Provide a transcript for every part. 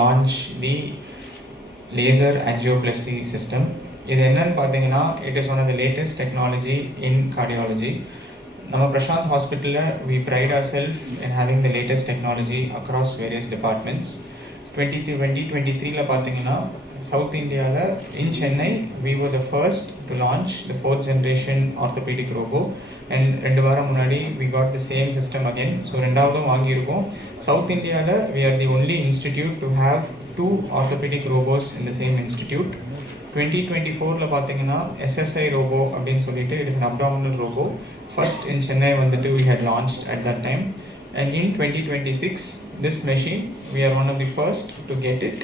launch the laser angioplasty system. இது என்னன்னு பார்த்தீங்கன்னா, it is one of the latest technology in cardiology. நம்ம பிரசாந்த் ஹாஸ்பிட்டலில் we pride ourselves in having the latest technology across various departments. 2023 பார்த்தீங்கன்னா south இந்தியாவில் in Chennai we were the first to launch the 4th generation orthopedic robo, and 2 வாரம் முன்னாடி we got the same system again. So ரெண்டாவதும் வாங்கியிருக்கோம். South இந்தியாவில் we are the only institute to have 2 orthopedic robos in the same institute. 2024 பார்த்தீங்கன்னா SSI robo அப்படின்னு சொல்லிட்டு it is an abdominal robo. First in Chennai வந்துட்டு we had launched at that time, and in 2026 this machine we are one of the first to get it.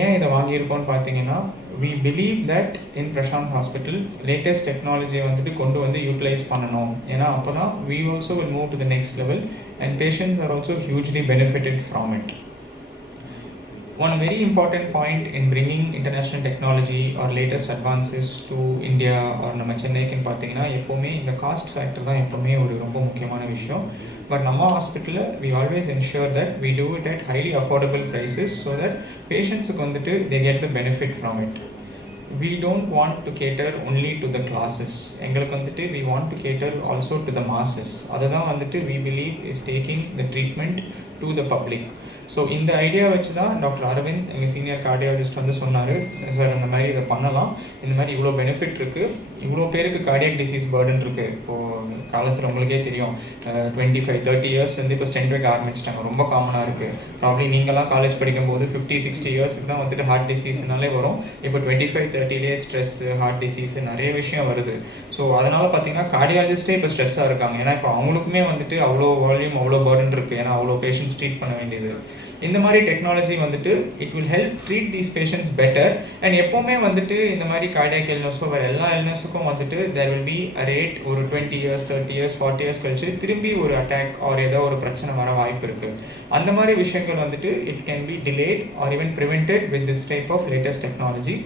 ஏன் இதை வாங்கியிருக்கோன்னு பார்த்தீங்கன்னா, we believe that in Prashant hospital latest டெக்னாலஜியை வந்துட்டு கொண்டு வந்து utilise பண்ணணும். ஏன்னா அப்போ தான் we also will move to the next level and patients are also hugely benefited from it. One very important point in bringing international technology or latest advances to India or நம்ம சென்னைக்குன்னு பார்த்தீங்கன்னா, எப்போவுமே இந்த cost factor தான் எப்போவுமே ஒரு ரொம்ப முக்கியமான விஷயம். பட் நம்ம ஹாஸ்பிட்டலில் we always ensure that we do it at highly affordable prices so that patientsக்கு வந்துட்டு they get the benefit from it. We don't want to cater only to the classes. எங்களுக்கு வந்துட்டு we want to cater also to the masses. அதுதான் வந்துட்டு we believe is taking the treatment to the public. So இந்த idea வச்சு தான் doctor Aravind எங்கள் senior cardiologist வந்து சொன்னார், சார் இந்த மாதிரி இதை பண்ணலாம், இந்த மாதிரி இவ்வளோ பெனிஃபிட் இருக்குது, இவ்வளோ பேருக்கு கார்டியாக் டிசீஸ் பர்டன் இருக்குது. இப்போது காலத்தில் உங்களுக்கே தெரியும் 25-30 இயர்ஸ் வந்து இப்போ ஸ்டென்ட் வைக்க ஆரம்பிச்சிட்டாங்க, ரொம்ப காமனாக இருக்குது. ப்ராப்ளி நீங்களாம் காலேஜ் படிக்கும்போது 50-60 இயர்ஸுக்கு தான் வந்துட்டு ஹார்ட் டிசீஸ்னாலே வரும். இப்போ 25-30லேயே ஸ்ட்ரெஸ்ஸு, ஹார்ட் டிசீஸு நிறைய விஷயம் வருது. ஸோ அதனால் பார்த்தீங்கன்னா கார்டியாலஜிஸ்டே இப்போ ஸ்ட்ரெஸ்ஸாக இருக்காங்க. ஏன்னா இப்போ அவங்களுக்குமே வந்துட்டு அவ்வளோ வால்யூம், அவ்வளோ பர்டன் இருக்குது. ஏன்னா அவ்வளோ பேஷண்ட்ஸ் ட்ரீட் பண்ண வேண்டியது. இந்த மாதிரி டெக்னாலஜி வந்துட்டு it will help treat these patients better. And எப்போவுமே வந்துட்டு இந்த மாதிரி கார்டியாக் இல்னஸோ வேறு எல்லா இல்னஸுக்கும் வந்துட்டு there will be a rate. ஒரு 20 இயர்ஸ், 30 இயர்ஸ், 40 இயர்ஸ் கழிச்சு திரும்பி ஒரு அட்டாக் ஆர் ஏதோ ஒரு பிரச்சனை வர வாய்ப்பு இருக்குது. அந்த மாதிரி விஷயங்கள் வந்துட்டு it can be delayed or even prevented with this type of latest technology.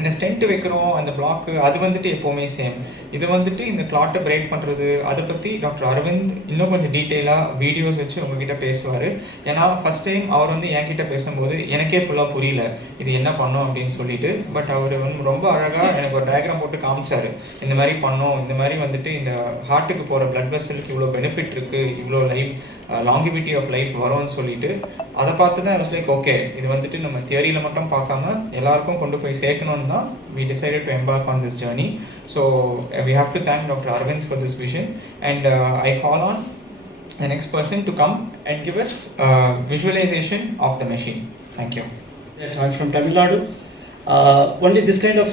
இந்த ஸ்டென்ட் வைக்கிறோம், அந்த பிளாக்கு, அது வந்துட்டு எப்போவுமே சேம். இது வந்துட்டு இந்த கிளாட்டை பிரேக் பண்ணுறது, அதை பற்றி டாக்டர் அரவிந்த் இன்னும் கொஞ்சம் டீட்டெயிலாக வீடியோஸ் வச்சு உங்ககிட்ட பேசுவார். ஏன்னா ஃபஸ்ட் டைம் அவர் வந்து என்கிட்ட பேசும்போது எனக்கே ஃபுல்லாக புரியல இது என்ன பண்ணோம் அப்படின்னு சொல்லிட்டு. பட் அவர் வந்து ரொம்ப அழகாக எனக்கு ஒரு டயக்ராம் போட்டு காமிச்சார். இந்த மாதிரி பண்ணோம், இந்த மாதிரி வந்துட்டு இந்த ஹார்ட்டுக்கு போகிற பிளட் வெசலுக்கு இவ்வளோ பெனிஃபிட் இருக்குது, இவ்வளோ லைஃப் லாங்கிவிட்டி ஆஃப் லைஃப் வரும்னு சொல்லிட்டு அதை பார்த்து தான் வாஸ் லைக் ஓகே, இது வந்துட்டு நம்ம தியரியில் மட்டும் பார்க்காம எல்லாருக்கும் கொண்டு போய் சேர்க்கணும்னு தான் we decided to embark on this journey. So we have to thank Dr. Arvind for this vision, and I call on the next person to come and give us visualization of the machine. Thank you. I'm from Tamil Nadu. Only this kind of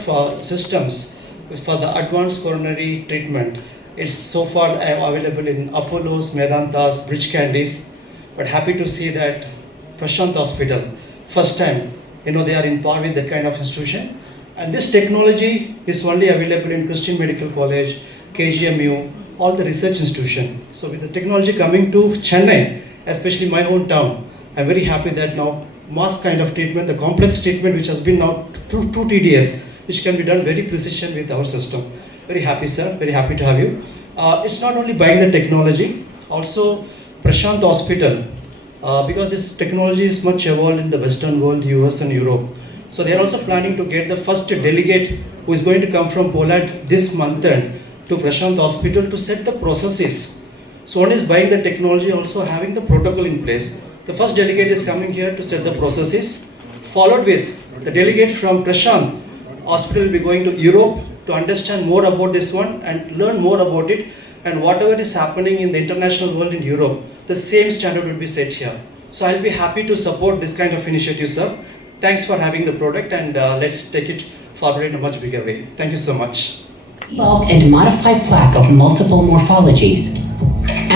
systems for the advanced coronary treatment is so far available in Apollo's, Medanta's, Bridge Candies. But happy to see that Prashanth Hospital, first time, they are in par with that kind of institution. And this technology is only available in Christian Medical College, KGMU, all the research institution. So with the technology coming to Chennai, especially my hometown, I'm very happy that now mass kind of treatment, the complex treatment which has been now too tedious, which can be done very precision with our system. Very happy, sir. Very happy to have you. It's not only buying the technology, also Prashanth Hospital, because this technology is much evolved in the Western world, US and Europe. So they are also planning to get the first delegate who is going to come from Poland this month end to Prashanth Hospital to set the processes. So one is buying the technology, also having the protocol in place. The first delegate is coming here to set the processes, followed with the delegate from Prashanth Hospital will be going to Europe to understand more about this one and learn more about it, and whatever is happening in the international world in Europe, the same standard will be set here. So I'll be happy to support this kind of initiative, sir. Thanks for having the product, and let's take it forward in a much bigger way. Thank you so much. Bulk and modified plaque of multiple morphologies,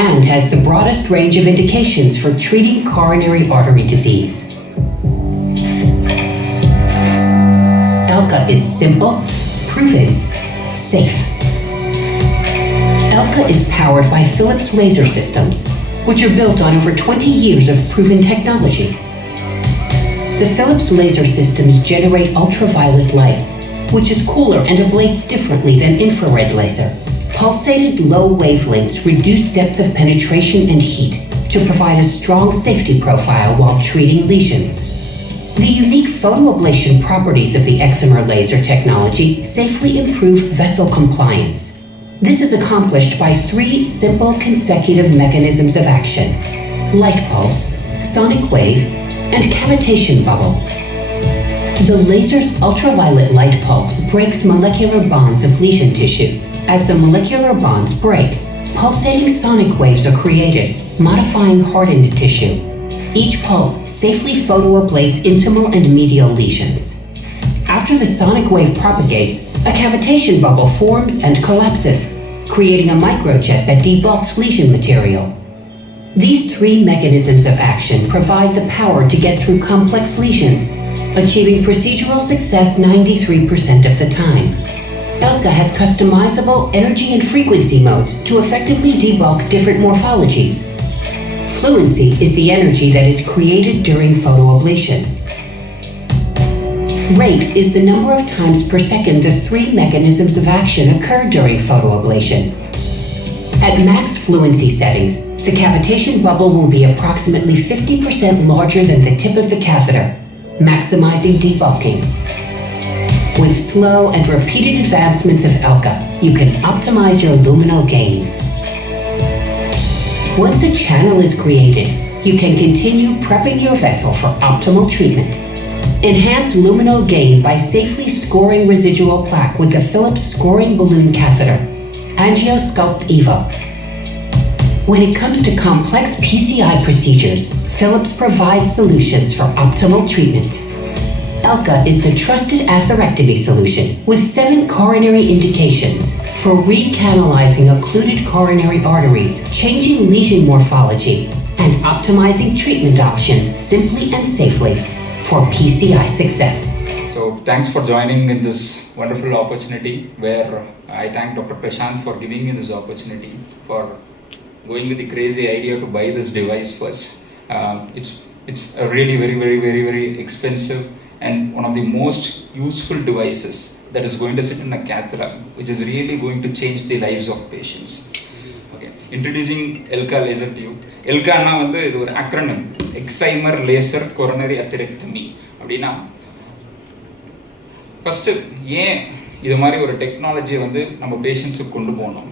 and has the broadest range of indications for treating coronary artery disease. ELCA is simple, proven, safe. ELCA is powered by Philips laser systems, which are built on over 20 years of proven technology. The Philips laser systems generate ultraviolet light, which is cooler and ablates differently than infrared laser. Pulsated low wavelengths reduce depth of penetration and heat to provide a strong safety profile while treating lesions. The unique photoablation properties of the excimer laser technology safely improve vessel compliance. This is accomplished by 3 simple consecutive mechanisms of action: light pulse, sonic wave, and cavitation bubble. The laser's ultraviolet light pulse breaks molecular bonds of lesion tissue. As the molecular bonds break, pulsating sonic waves are created, modifying hardened tissue. Each pulse safely photoablates intimal and medial lesions. After the sonic wave propagates, a cavitation bubble forms and collapses, creating a microjet that debulks lesion material. These 3 mechanisms of action provide the power to get through complex lesions, achieving procedural success 93% of the time. Elka has customizable energy and frequency modes to effectively debulk different morphologies. Fluency is the energy that is created during photoablation. Rate is the number of times per second the 3 mechanisms of action occur during photoablation. At max fluency settings, the cavitation bubble will be approximately 50% larger than the tip of the catheter, maximizing debulking. With slow and repeated advancements of Elka, you can optimize your luminal gain. Once a channel is created, you can continue prepping your vessel for optimal treatment. Enhance luminal gain by safely scoring residual plaque with the Philips scoring balloon catheter, AngioSculpt Evo. When it comes to complex PCI procedures, Philips provides solutions for optimal treatment. Elka is the trusted atherectomy solution with 7 coronary indications for recanalizing occluded coronary arteries, changing lesion morphology, and optimizing treatment options simply and safely for PCI success. So thanks for joining in this wonderful opportunity where I thank Dr. Prashant for giving me this opportunity, for going with the crazy idea to buy this device first. It's a really very expensive and one of the most useful devices that is going to sit in a cath lab, which is really going to change the lives of patients. Okay, introducing Elka laser to you. Elka na வந்து இது ஒரு acronym, excimer laser coronary atherectomy. அப்படின்னா first ஏன் இது மாதிரி ஒரு டெக்னாலஜியை வந்து நம்ம பேஷண்ட்ஸுக்கு கொண்டு போகணும்?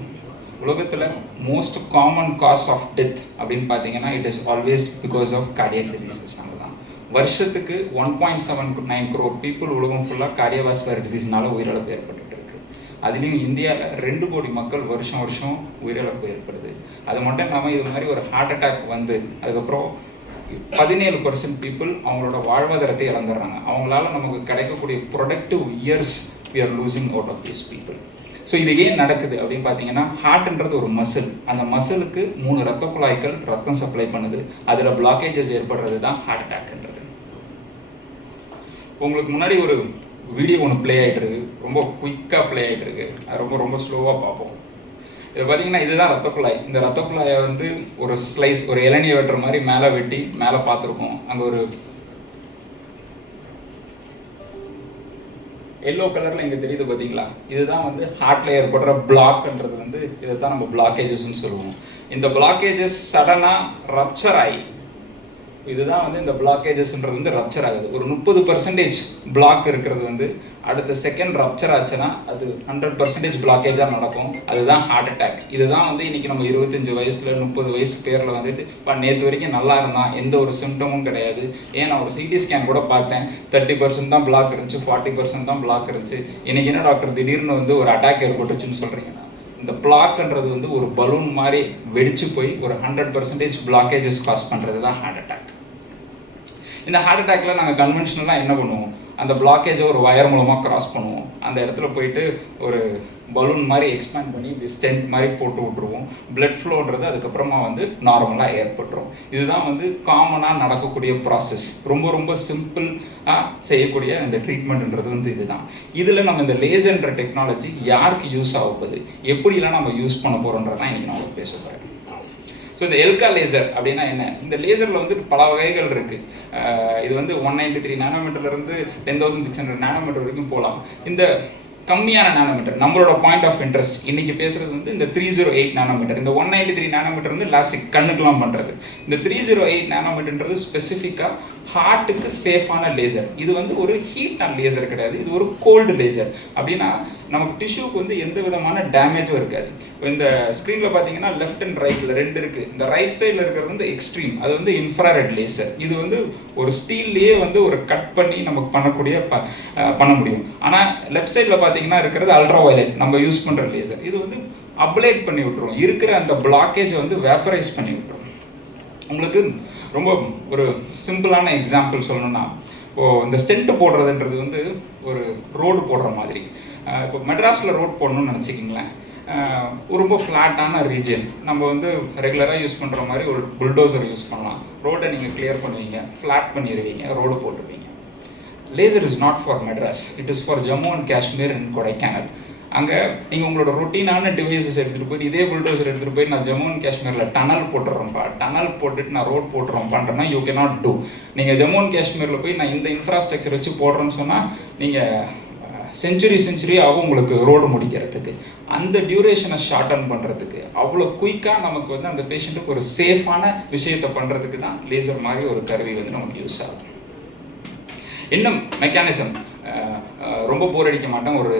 உலகத்தில் most common cause of death அப்படின்னு பார்த்தீங்கன்னா it is always because of cardiac diseases. நம்ம தான் வருஷத்துக்கு 1.79 crore பீப்புள் உலகம் ஃபுல்லாக கார்டியோவாஸ்குலர் டிசீஸ்னால உயிரிழப்பு ஏற்பட்டு இருக்கு. அதுலேயும் இந்தியாவில் 2 கோடி மக்கள் வருஷம் உயிரிழப்பு ஏற்படுது. அது மட்டும் இல்லாமல் இது மாதிரி ஒரு ஹார்ட் அட்டாக் வந்து அதுக்கப்புறம் 17% பீப்புள் அவங்களோட வாழ்வாதாரத்தை இழந்துடுறாங்க. அவங்களால நமக்கு கிடைக்கக்கூடிய productive years we are losing out of these people. So இது ஏன் நடக்குது அப்படின்னு பார்த்தீங்கன்னா, ஹார்ட்ன்றது ஒரு மசில். அந்த மசிலுக்கு 3 ரத்த குழாய்கள் ரத்தம் சப்ளை பண்ணுது. அதில் பிளாக்கேஜஸ் ஏற்படுறது தான் ஹார்ட் அட்டாக்ன்றது. உங்களுக்கு முன்னாடி ஒரு வீடியோ ஒன்று ப்ளே ஆகிட்டு இருக்கு, ரொம்ப குயிக்காக ப்ளே ஆகிட்டு இருக்கு. அது ரொம்ப ஸ்லோவாக பார்ப்போம். இதில் பார்த்தீங்கன்னா இதுதான் ரத்த குழாய். இந்த ரத்த குழாயை வந்து ஒரு ஸ்லைஸ், ஒரு இளநியை வெட்டுற மாதிரி மேலே வெட்டி மேலே பார்த்துருக்கோம். அங்கே ஒரு எல்லோ கலரில் இங்கே தெரியுது பார்த்தீங்களா, இதுதான் வந்து ஹார்ட்டில் ஏற்படுற பிளாக்ன்றது வந்து இதை தான் நம்ம பிளாக்கேஜஸ்ன்னு சொல்லுவோம். இந்த பிளாக்கேஜஸ் சடனாக ரப்சர் ஆகி, இதுதான் வந்து இந்த பிளாக்கேஜஸ்ன்றது வந்து ரப்சர் ஆகுது. ஒரு 30% பிளாக் இருக்கிறது வந்து அடுத்த செகண்ட் ரப்சர் ஆச்சுன்னா அது 100% பிளாக்கேஜாக நடக்கும். அதுதான் ஹார்ட் அட்டாக். இதுதான் வந்து இன்றைக்கி நம்ம 25 வயசில் 30 வயசு பேரில் வந்துட்டு இப்போ நேற்று வரைக்கும் நல்லா இருந்தான், எந்த ஒரு சிம்டமும் கிடையாது. ஏன் நான் ஒரு சிடி ஸ்கேன் கூட பார்த்தேன், 30% தான் பிளாக் இருந்துச்சு, 40% தான் பிளாக் இருந்துச்சு. இன்றைக்கி என்ன டாக்டர் திடீர்னு வந்து ஒரு அட்டாக் ஏற்பட்டுச்சுன்னு சொல்கிறீங்கன்னா, இந்த பிளாக்ன்றது வந்து ஒரு பலூன் மாதிரி வெடிச்சு போய் ஒரு 100% பிளாக்கேஜஸ் காஸ் பண்ணுறது தான் ஹார்ட் அட்டாக். இந்த ஹார்ட் அட்டாக்ல நாங்கள் கன்வென்ஷனலாக என்ன பண்ணுவோம், அந்த பிளாக்கேஜை ஒரு வயர் மூலமாக கிராஸ் பண்ணுவோம். அந்த இடத்துல போயிட்டு ஒரு பலூன் மாதிரி எக்ஸ்பேண்ட் பண்ணி ஸ்டென்ட் மாதிரி போட்டு விட்ருவோம். பிளட் ஃப்ளோன்றது அதுக்கப்புறமா வந்து நார்மலாக ஏற்பட்டுரும். இதுதான் வந்து காமனாக நடக்கக்கூடிய ப்ராசஸ். ரொம்ப சிம்பிளாக செய்யக்கூடிய இந்த ட்ரீட்மெண்ட்ன்றது வந்து இதுதான். இதில் நம்ம இந்த லேசர்ன்ற டெக்னாலஜி யாருக்கு யூஸ் ஆகுது, எப்படிலாம் நம்ம யூஸ் பண்ண போகிறோன்றதான் இன்றைக்கி நான் உங்களுக்கு பேச போகிறேன். ஸோ இந்த எல்கா லேசர் அப்படின்னா என்ன? இந்த லேசரில் வந்து பல வகைகள் இருக்குது. இது வந்து 193 நானோமீட்டர்லேருந்து 10,600 நானோமீட்டர் வரைக்கும் போகலாம். இந்த கம்மியான நானோமீட்டர், நம்மளோட பாயிண்ட் ஆஃப் இன்ட்ரெஸ்ட் இன்னைக்கு பேசுறது வந்து இந்த 308 நானோமீட்டர். இந்த 193 நானோமீட்டர் வந்து லாஸ்டிக் கண்ணுக்கெல்லாம் பண்றது. இந்த 308 நானோமீட்டர்ன்றது ஸ்பெசிஃபிக்காக ஹார்ட்டுக்கு சேஃபான லேசர். இது வந்து ஒரு ஹீட்டான லேசர் கிடையாது, இது ஒரு கோல்டு லேசர். அப்படின்னா நமக்கு டிஷ்யூக்கு வந்து எந்த விதமான டேமேஜும் இருக்காது. இந்த ஸ்க்ரீனில் பார்த்தீங்கன்னா லெஃப்ட் அண்ட் ரைட்டில் 2 இருக்குது. இந்த ரைட் சைடில் இருக்கிறது வந்து எக்ஸ்ட்ரீம், அது வந்து இன்ஃப்ராரெட் லேசர். இது வந்து ஒரு ஸ்டீல்லையே வந்து ஒரு கட் பண்ணி நமக்கு பண்ணக்கூடிய பண்ண முடியும். ஆனால் லெஃப்ட் சைடில் பார்த்தீங்கன்னா இருக்கிறது அல்ட்ரா வயலட், நம்ம யூஸ் பண்ணுற லேசர். இது வந்து அப்ளேட் பண்ணி விட்டுரும், இருக்கிற அந்த பிளாக்கேஜை வந்து வேப்பரைஸ் பண்ணி விட்டுரும். உங்களுக்கு ரொம்ப ஒரு சிம்பிளான எக்ஸாம்பிள் சொல்லணும்னா, இப்போது இந்த ஸ்டென்ட்டு போடுறதுன்றது வந்து ஒரு ரோடு போடுற மாதிரி. இப்போ மெட்ராஸில் ரோட் போடணும்னு நினச்சிக்கிங்களேன், ரொம்ப ஃப்ளாட்டான ரீஜன், நம்ம வந்து ரெகுலராக யூஸ் பண்ணுற மாதிரி ஒரு புல்டோசர் யூஸ் பண்ணலாம். ரோடை நீங்கள் கிளியர் பண்ணுவீங்க, ஃப்ளாட் பண்ணிடுவீங்க, ரோடு போட்டுருவீங்க. Laser is not for Madras, it is for Jammu and Kashmir and Kodaikanal. அங்கே நீங்கள் உங்களோட ரொட்டீனான டிவைசஸ் எடுத்துகிட்டு போயிட்டு இதே புல்டோசர் எடுத்துகிட்டு போய் நான் ஜம்மு அண்ட் காஷ்மீரில் டனல் போட்டுறேன்ப்பா, டனல் போட்டுட்டு நான் ரோட் போட்டுறோம் பண்ணுறேன்னா யூ கே நாட் டூ. நீங்கள் ஜம்மு அண்ட் காஷ்மீரில் போய் நான் இந்த இன்ஃப்ராஸ்ட்ரக்சர் வச்சு போடுறேன்னு சொன்னால் நீங்கள் செஞ்சுரி ஆகும் உங்களுக்கு ரோடு முடிக்கிறதுக்கு. அந்த டியூரேஷனை ஷார்டன் பண்ணுறதுக்கு, அவ்வளோ குயிக்காக நமக்கு வந்து அந்த பேஷண்ட்டுக்கு ஒரு சேஃபான விஷயத்தை பண்ணுறதுக்கு தான் லேசர் மாதிரி ஒரு கருவி வந்து நமக்கு யூஸ் ஆகும். இன்னும் மெக்கானிசம் ரொம்ப போர் அடிக்க மாட்டேன், ஒரு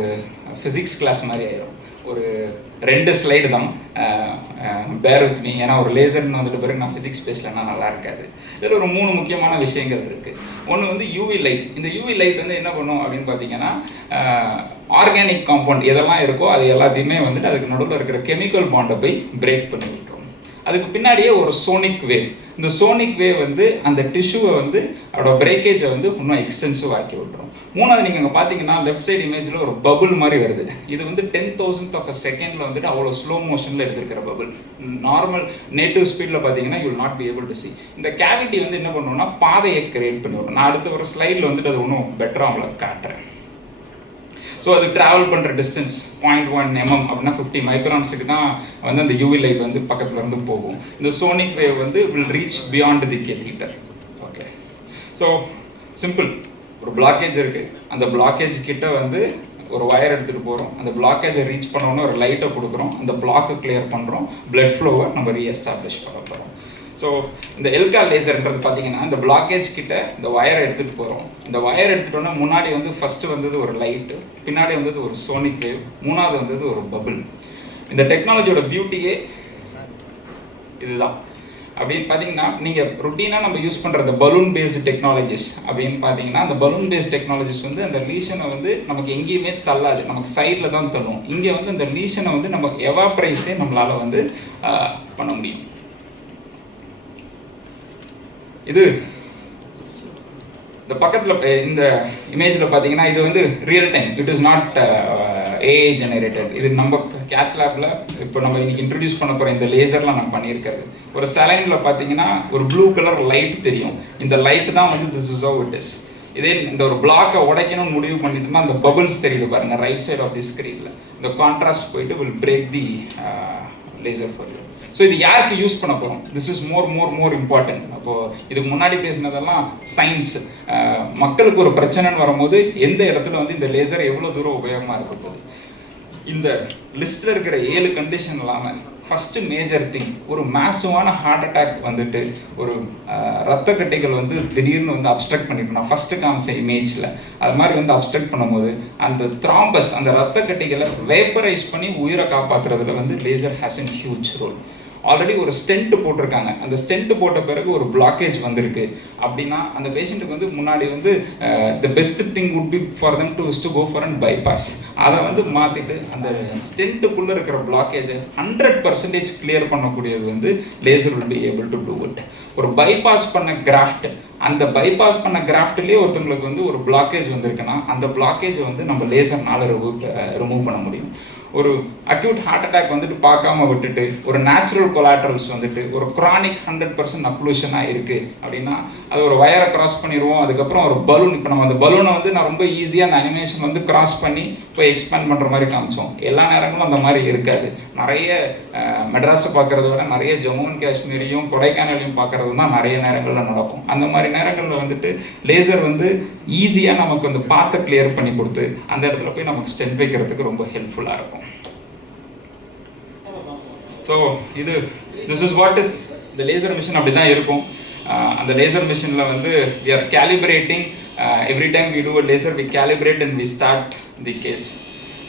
ஃபிசிக்ஸ் கிளாஸ் மாதிரி ஆயிடும். ஒரு 2 ஸ்லைடு தான், பேர் வித் மீ. ஏன்னா ஒரு லேசர்னு வந்துட்டு பிறகு நான் ஃபிசிக்ஸ் பேசலன்னா நல்லா இருக்காது. இதில் ஒரு 3 முக்கியமான விஷயங்கள் இருக்குது. ஒன்று வந்து யூவி லைட். இந்த யூவி லைட் வந்து என்ன பண்ணும் அப்படின்னு பார்த்தீங்கன்னா, ஆர்கானிக் காம்பவுண்ட் எதெல்லாம் இருக்கோ அது எல்லாத்தையுமே வந்துட்டு அதுக்கு நடுவில் இருக்கிற கெமிக்கல் பாண்டை போய் பிரேக் பண்ணி விட்டுரும். அதுக்கு பின்னாடியே ஒரு சோனிக் வேவ். இந்த சோனிக் வேவ் வந்து அந்த டிஷ்யூவை வந்து அதோட பிரேக்கேஜை வந்து இன்னும் எக்ஸ்டென்சிவ் ஆக்கி விட்டுரும். மூணாவது நீங்கள் இங்கே பார்த்தீங்கன்னா லெஃப்ட் சைடு இமேஜில் ஒரு பபுள் மாதிரி வருது. இது வந்து 10,000th of a செகண்டில் வந்துட்டு அவ்வளோ ஸ்லோ மோஷனில் எடுத்துருக்கிற பபுள். நார்மல் நேட்டிவ் ஸ்பீடில் பார்த்தீங்கன்னா you will not be able to C. இந்த கேவிட்டி வந்து என்ன பண்ணுவோம்னா பாதையை கிரியேட் பண்ணி விடும். நான் அடுத்த ஒரு ஸ்லைடில் வந்துட்டு அது இன்னும் பெட்டராக உங்களுக்கு காட்டுறேன். ஸோ அது ட்ராவல் பண்ணுற டிஸ்டன்ஸ் 0.1 mm அப்படின்னா 50 மைக்ரான்ஸுக்கு தான் வந்து அந்த யூவி லைட் வந்து பக்கத்தில் இருந்து போகும். இந்த சோனிக் வேவ் வந்து will reach beyond the catheter. Okay, so simple. ஒரு பிளாக்கேஜ் இருக்குது, அந்த பிளாக்கேஜ் கிட்ட வந்து ஒரு வயர் எடுத்துகிட்டு போகிறோம், அந்த பிளாக்கேஜை ரீச் பண்ணோன்னு ஒரு லைட்டை கொடுக்குறோம், அந்த பிளாக்கை கிளியர் பண்ணுறோம், பிளட் ஃப்ளோவை நம்ம ரீஎஸ்டாப்ளிஷ் பண்ண போகிறோம். ஸோ இந்த எல்கா லேசர்ன்றது பார்த்தீங்கன்னா இந்த பிளாக்கேஜ் கிட்ட இந்த வயரை எடுத்துகிட்டு போகிறோம். இந்த வயர் எடுத்துகிட்டோன்னா முன்னாடி வந்து ஃபஸ்ட்டு வந்தது ஒரு லைட்டு, பின்னாடி வந்தது ஒரு சோனிக் வேவ், மூணாவது வந்தது ஒரு பபுள். இந்த டெக்னாலஜியோட பியூட்டியே இதுதான். அப்படின்னு பார்த்தீங்கன்னா நீங்கள் ருட்டீனாக நம்ம யூஸ் பண்ணுற பலூன் பேஸ்டு டெக்னாலஜிஸ் அப்படின்னு பார்த்தீங்கன்னா, அந்த பலூன் பேஸ்ட் டெக்னாலஜிஸ் வந்து அந்த லீஷனை வந்து நமக்கு எங்கேயுமே தள்ளாது, நமக்கு சைடில் தான் தள்ளும். இங்கே வந்து அந்த லீஷனை வந்து நம்ம எவாப்ரைஸே நம்மளால் வந்து பண்ண முடியும். இது இந்த பக்கத்தில் இந்த இமேஜில் பார்த்தீங்கன்னா இது வந்து real time, it is not AI generated. இது நம்ம கேத்லாபில் இப்போ நம்ம இன்னைக்கு இன்ட்ரடியூஸ் பண்ண போகிற இந்த லேசர்லாம் நம்ம பண்ணியிருக்கிறது. ஒரு சலைனில் பார்த்தீங்கன்னா ஒரு ப்ளூ கலர் லைட் தெரியும். இந்த லைட் தான் வந்து this is how it is. இதே இந்த ஒரு பிளாக்கை உடைக்கணும்னு முடிவு பண்ணிட்டோம்னா அந்த பபிள்ஸ் தெரியுது பாருங்க ரைட் சைட் ஆஃப் தி ஸ்க்ரீனில். இந்த கான்ட்ராஸ்ட் போயிட்டு will break the laser for you. So இது யாருக்கு யூஸ் பண்ண போகிறோம்? This is more important. அப்போது இதுக்கு முன்னாடி பேசினதெல்லாம் சயின்ஸ். மக்களுக்கு ஒரு பிரச்சனைன்னு வரும்போது எந்த இடத்துல வந்து இந்த லேசர் எவ்வளோ தூரம் உபயோகமாக இருக்க. இந்த லிஸ்ட்டில் இருக்கிற 7 கண்டிஷன் இல்லாமல் ஃபஸ்ட்டு மேஜர் திங், ஒரு மேசிவான ஹார்ட் அட்டாக் வந்துட்டு ஒரு ரத்த கட்டைகள் வந்து திடீர்னு வந்து அப்ஸ்ட்ரக்ட் பண்ணிட்டு, நான் ஃபஸ்ட்டு காமிச்ச இமேஜில் அது மாதிரி வந்து அப்ஸ்ட்ரக்ட் பண்ணும்போது அந்த த்ராம்பஸ், அந்த ரத்த கட்டைகளை வேப்பரைஸ் பண்ணி உயிரை காப்பாற்றுறதுல வந்து laser has an huge role. Already ஒரு ஸ்டென்ட் போட்டிருக்காங்க, அந்த ஸ்டென்ட் போட்ட பிறகு ஒரு பிளாக்கேஜ் வந்திருக்கு அப்படின்னா அந்த பேஷண்ட்டுக்கு வந்து முன்னாடி வந்து the best thing would be for them to go for and bypass. அதை வந்து மாற்றிட்டு அந்த ஸ்டென்ட்டுக்குள்ளே இருக்கிற பிளாக்கேஜை 100% கிளியர் பண்ணக்கூடியது வந்து laser will be able to do it. ஒரு பைபாஸ் பண்ண கிராஃப்ட், அந்த பைபாஸ் பண்ண கிராஃப்ட்லேயே ஒருத்தவங்களுக்கு வந்து ஒரு பிளாக்கேஜ் வந்திருக்குன்னா அந்த பிளாக்கேஜை வந்து நம்ம லேசர்னால ரிமூவ் பண்ண முடியும். ஒரு அக்யூட் ஹார்ட் அட்டாக் வந்துட்டு பார்க்காம விட்டுட்டு ஒரு நேச்சுரல் கொலாட்ரல்ஸ் வந்துட்டு ஒரு க்ரானிக் 100% அக்ளூஷனாக இருக்குது அப்படின்னா அது ஒரு வயரை கிராஸ் பண்ணிடுவோம். அதுக்கப்புறம் ஒரு பலூன், இப்போ நம்ம அந்த பலூனை வந்து நான் ரொம்ப ஈஸியாக அந்த அனிமேஷன் வந்து கிராஸ் பண்ணி போய் எக்ஸ்பேண்ட் பண்ணுற மாதிரி காமிச்சோம். எல்லா நேரங்களும் அந்த மாதிரி இருக்காது. நிறைய மெட்ராஸை பார்க்குறத விட நிறைய ஜம்மு அண்ட் காஷ்மீரையும் கொடைக்கானலையும் பார்க்குறது தான் நிறைய நேரங்களில் நடக்கும். அந்த மாதிரி நேரங்களில் வந்துட்டு லேசர் வந்து ஈஸியாக நமக்கு வந்து பார்த்து கிளியர் பண்ணி கொடுத்து அந்த இடத்துல போய் நமக்கு ஸ்டென்ட் வைக்கிறதுக்கு ரொம்ப ஹெல்ப்ஃபுல்லாக இருக்கும். So this is what is இந்த லேசர் மிஷின். அப்படி தான் இருக்கும். அந்த லேசர் மிஷினில் வந்து we are calibrating every time we do a laser we calibrate and we start the case.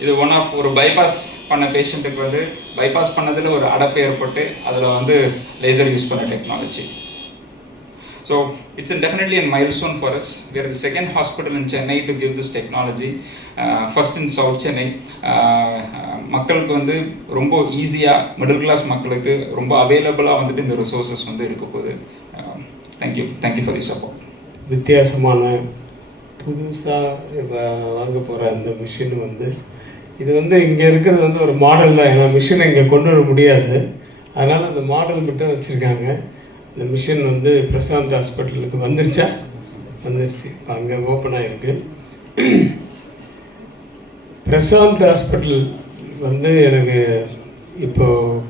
இது ஒன் ஆஃப் ஒரு பைபாஸ் பண்ண பேஷண்ட்டுக்கு வந்து பைபாஸ் பண்ணதில் ஒரு அடப்பு ஏற்பட்டு அதில் வந்து லேசர் யூஸ் பண்ண technology. So it's definitely a milestone for us. We are the second hospital in Chennai to give this technology. First in South Chennai. மக்களுக்கு வந்து ரொம்ப ஈஸியாக மிடில் கிளாஸ் மக்களுக்கு ரொம்ப அவைலபிளாக வந்துட்டு இந்த ரிசோர்ஸஸ் வந்து இருக்க போகுது. Thank you for the support. வித்தியாசமான புதுசாக வாங்க போகிற அந்த மிஷின் வந்து இது வந்து இங்கே இருக்கிறது வந்து ஒரு மாடல் தான். ஏன்னா மிஷினை இங்கே கொண்டு வர முடியாது, அதனால் அந்த மாடல் மட்டும் வச்சுருக்காங்க. இந்த மிஷின் வந்து பிரசாந்த் ஹாஸ்பிட்டலுக்கு வந்துருச்சு. இப்போ அங்கே ஓப்பன் ஆகிருக்கு. பிரசாந்த் ஹாஸ்பிட்டல் வந்து எனக்கு இப்போது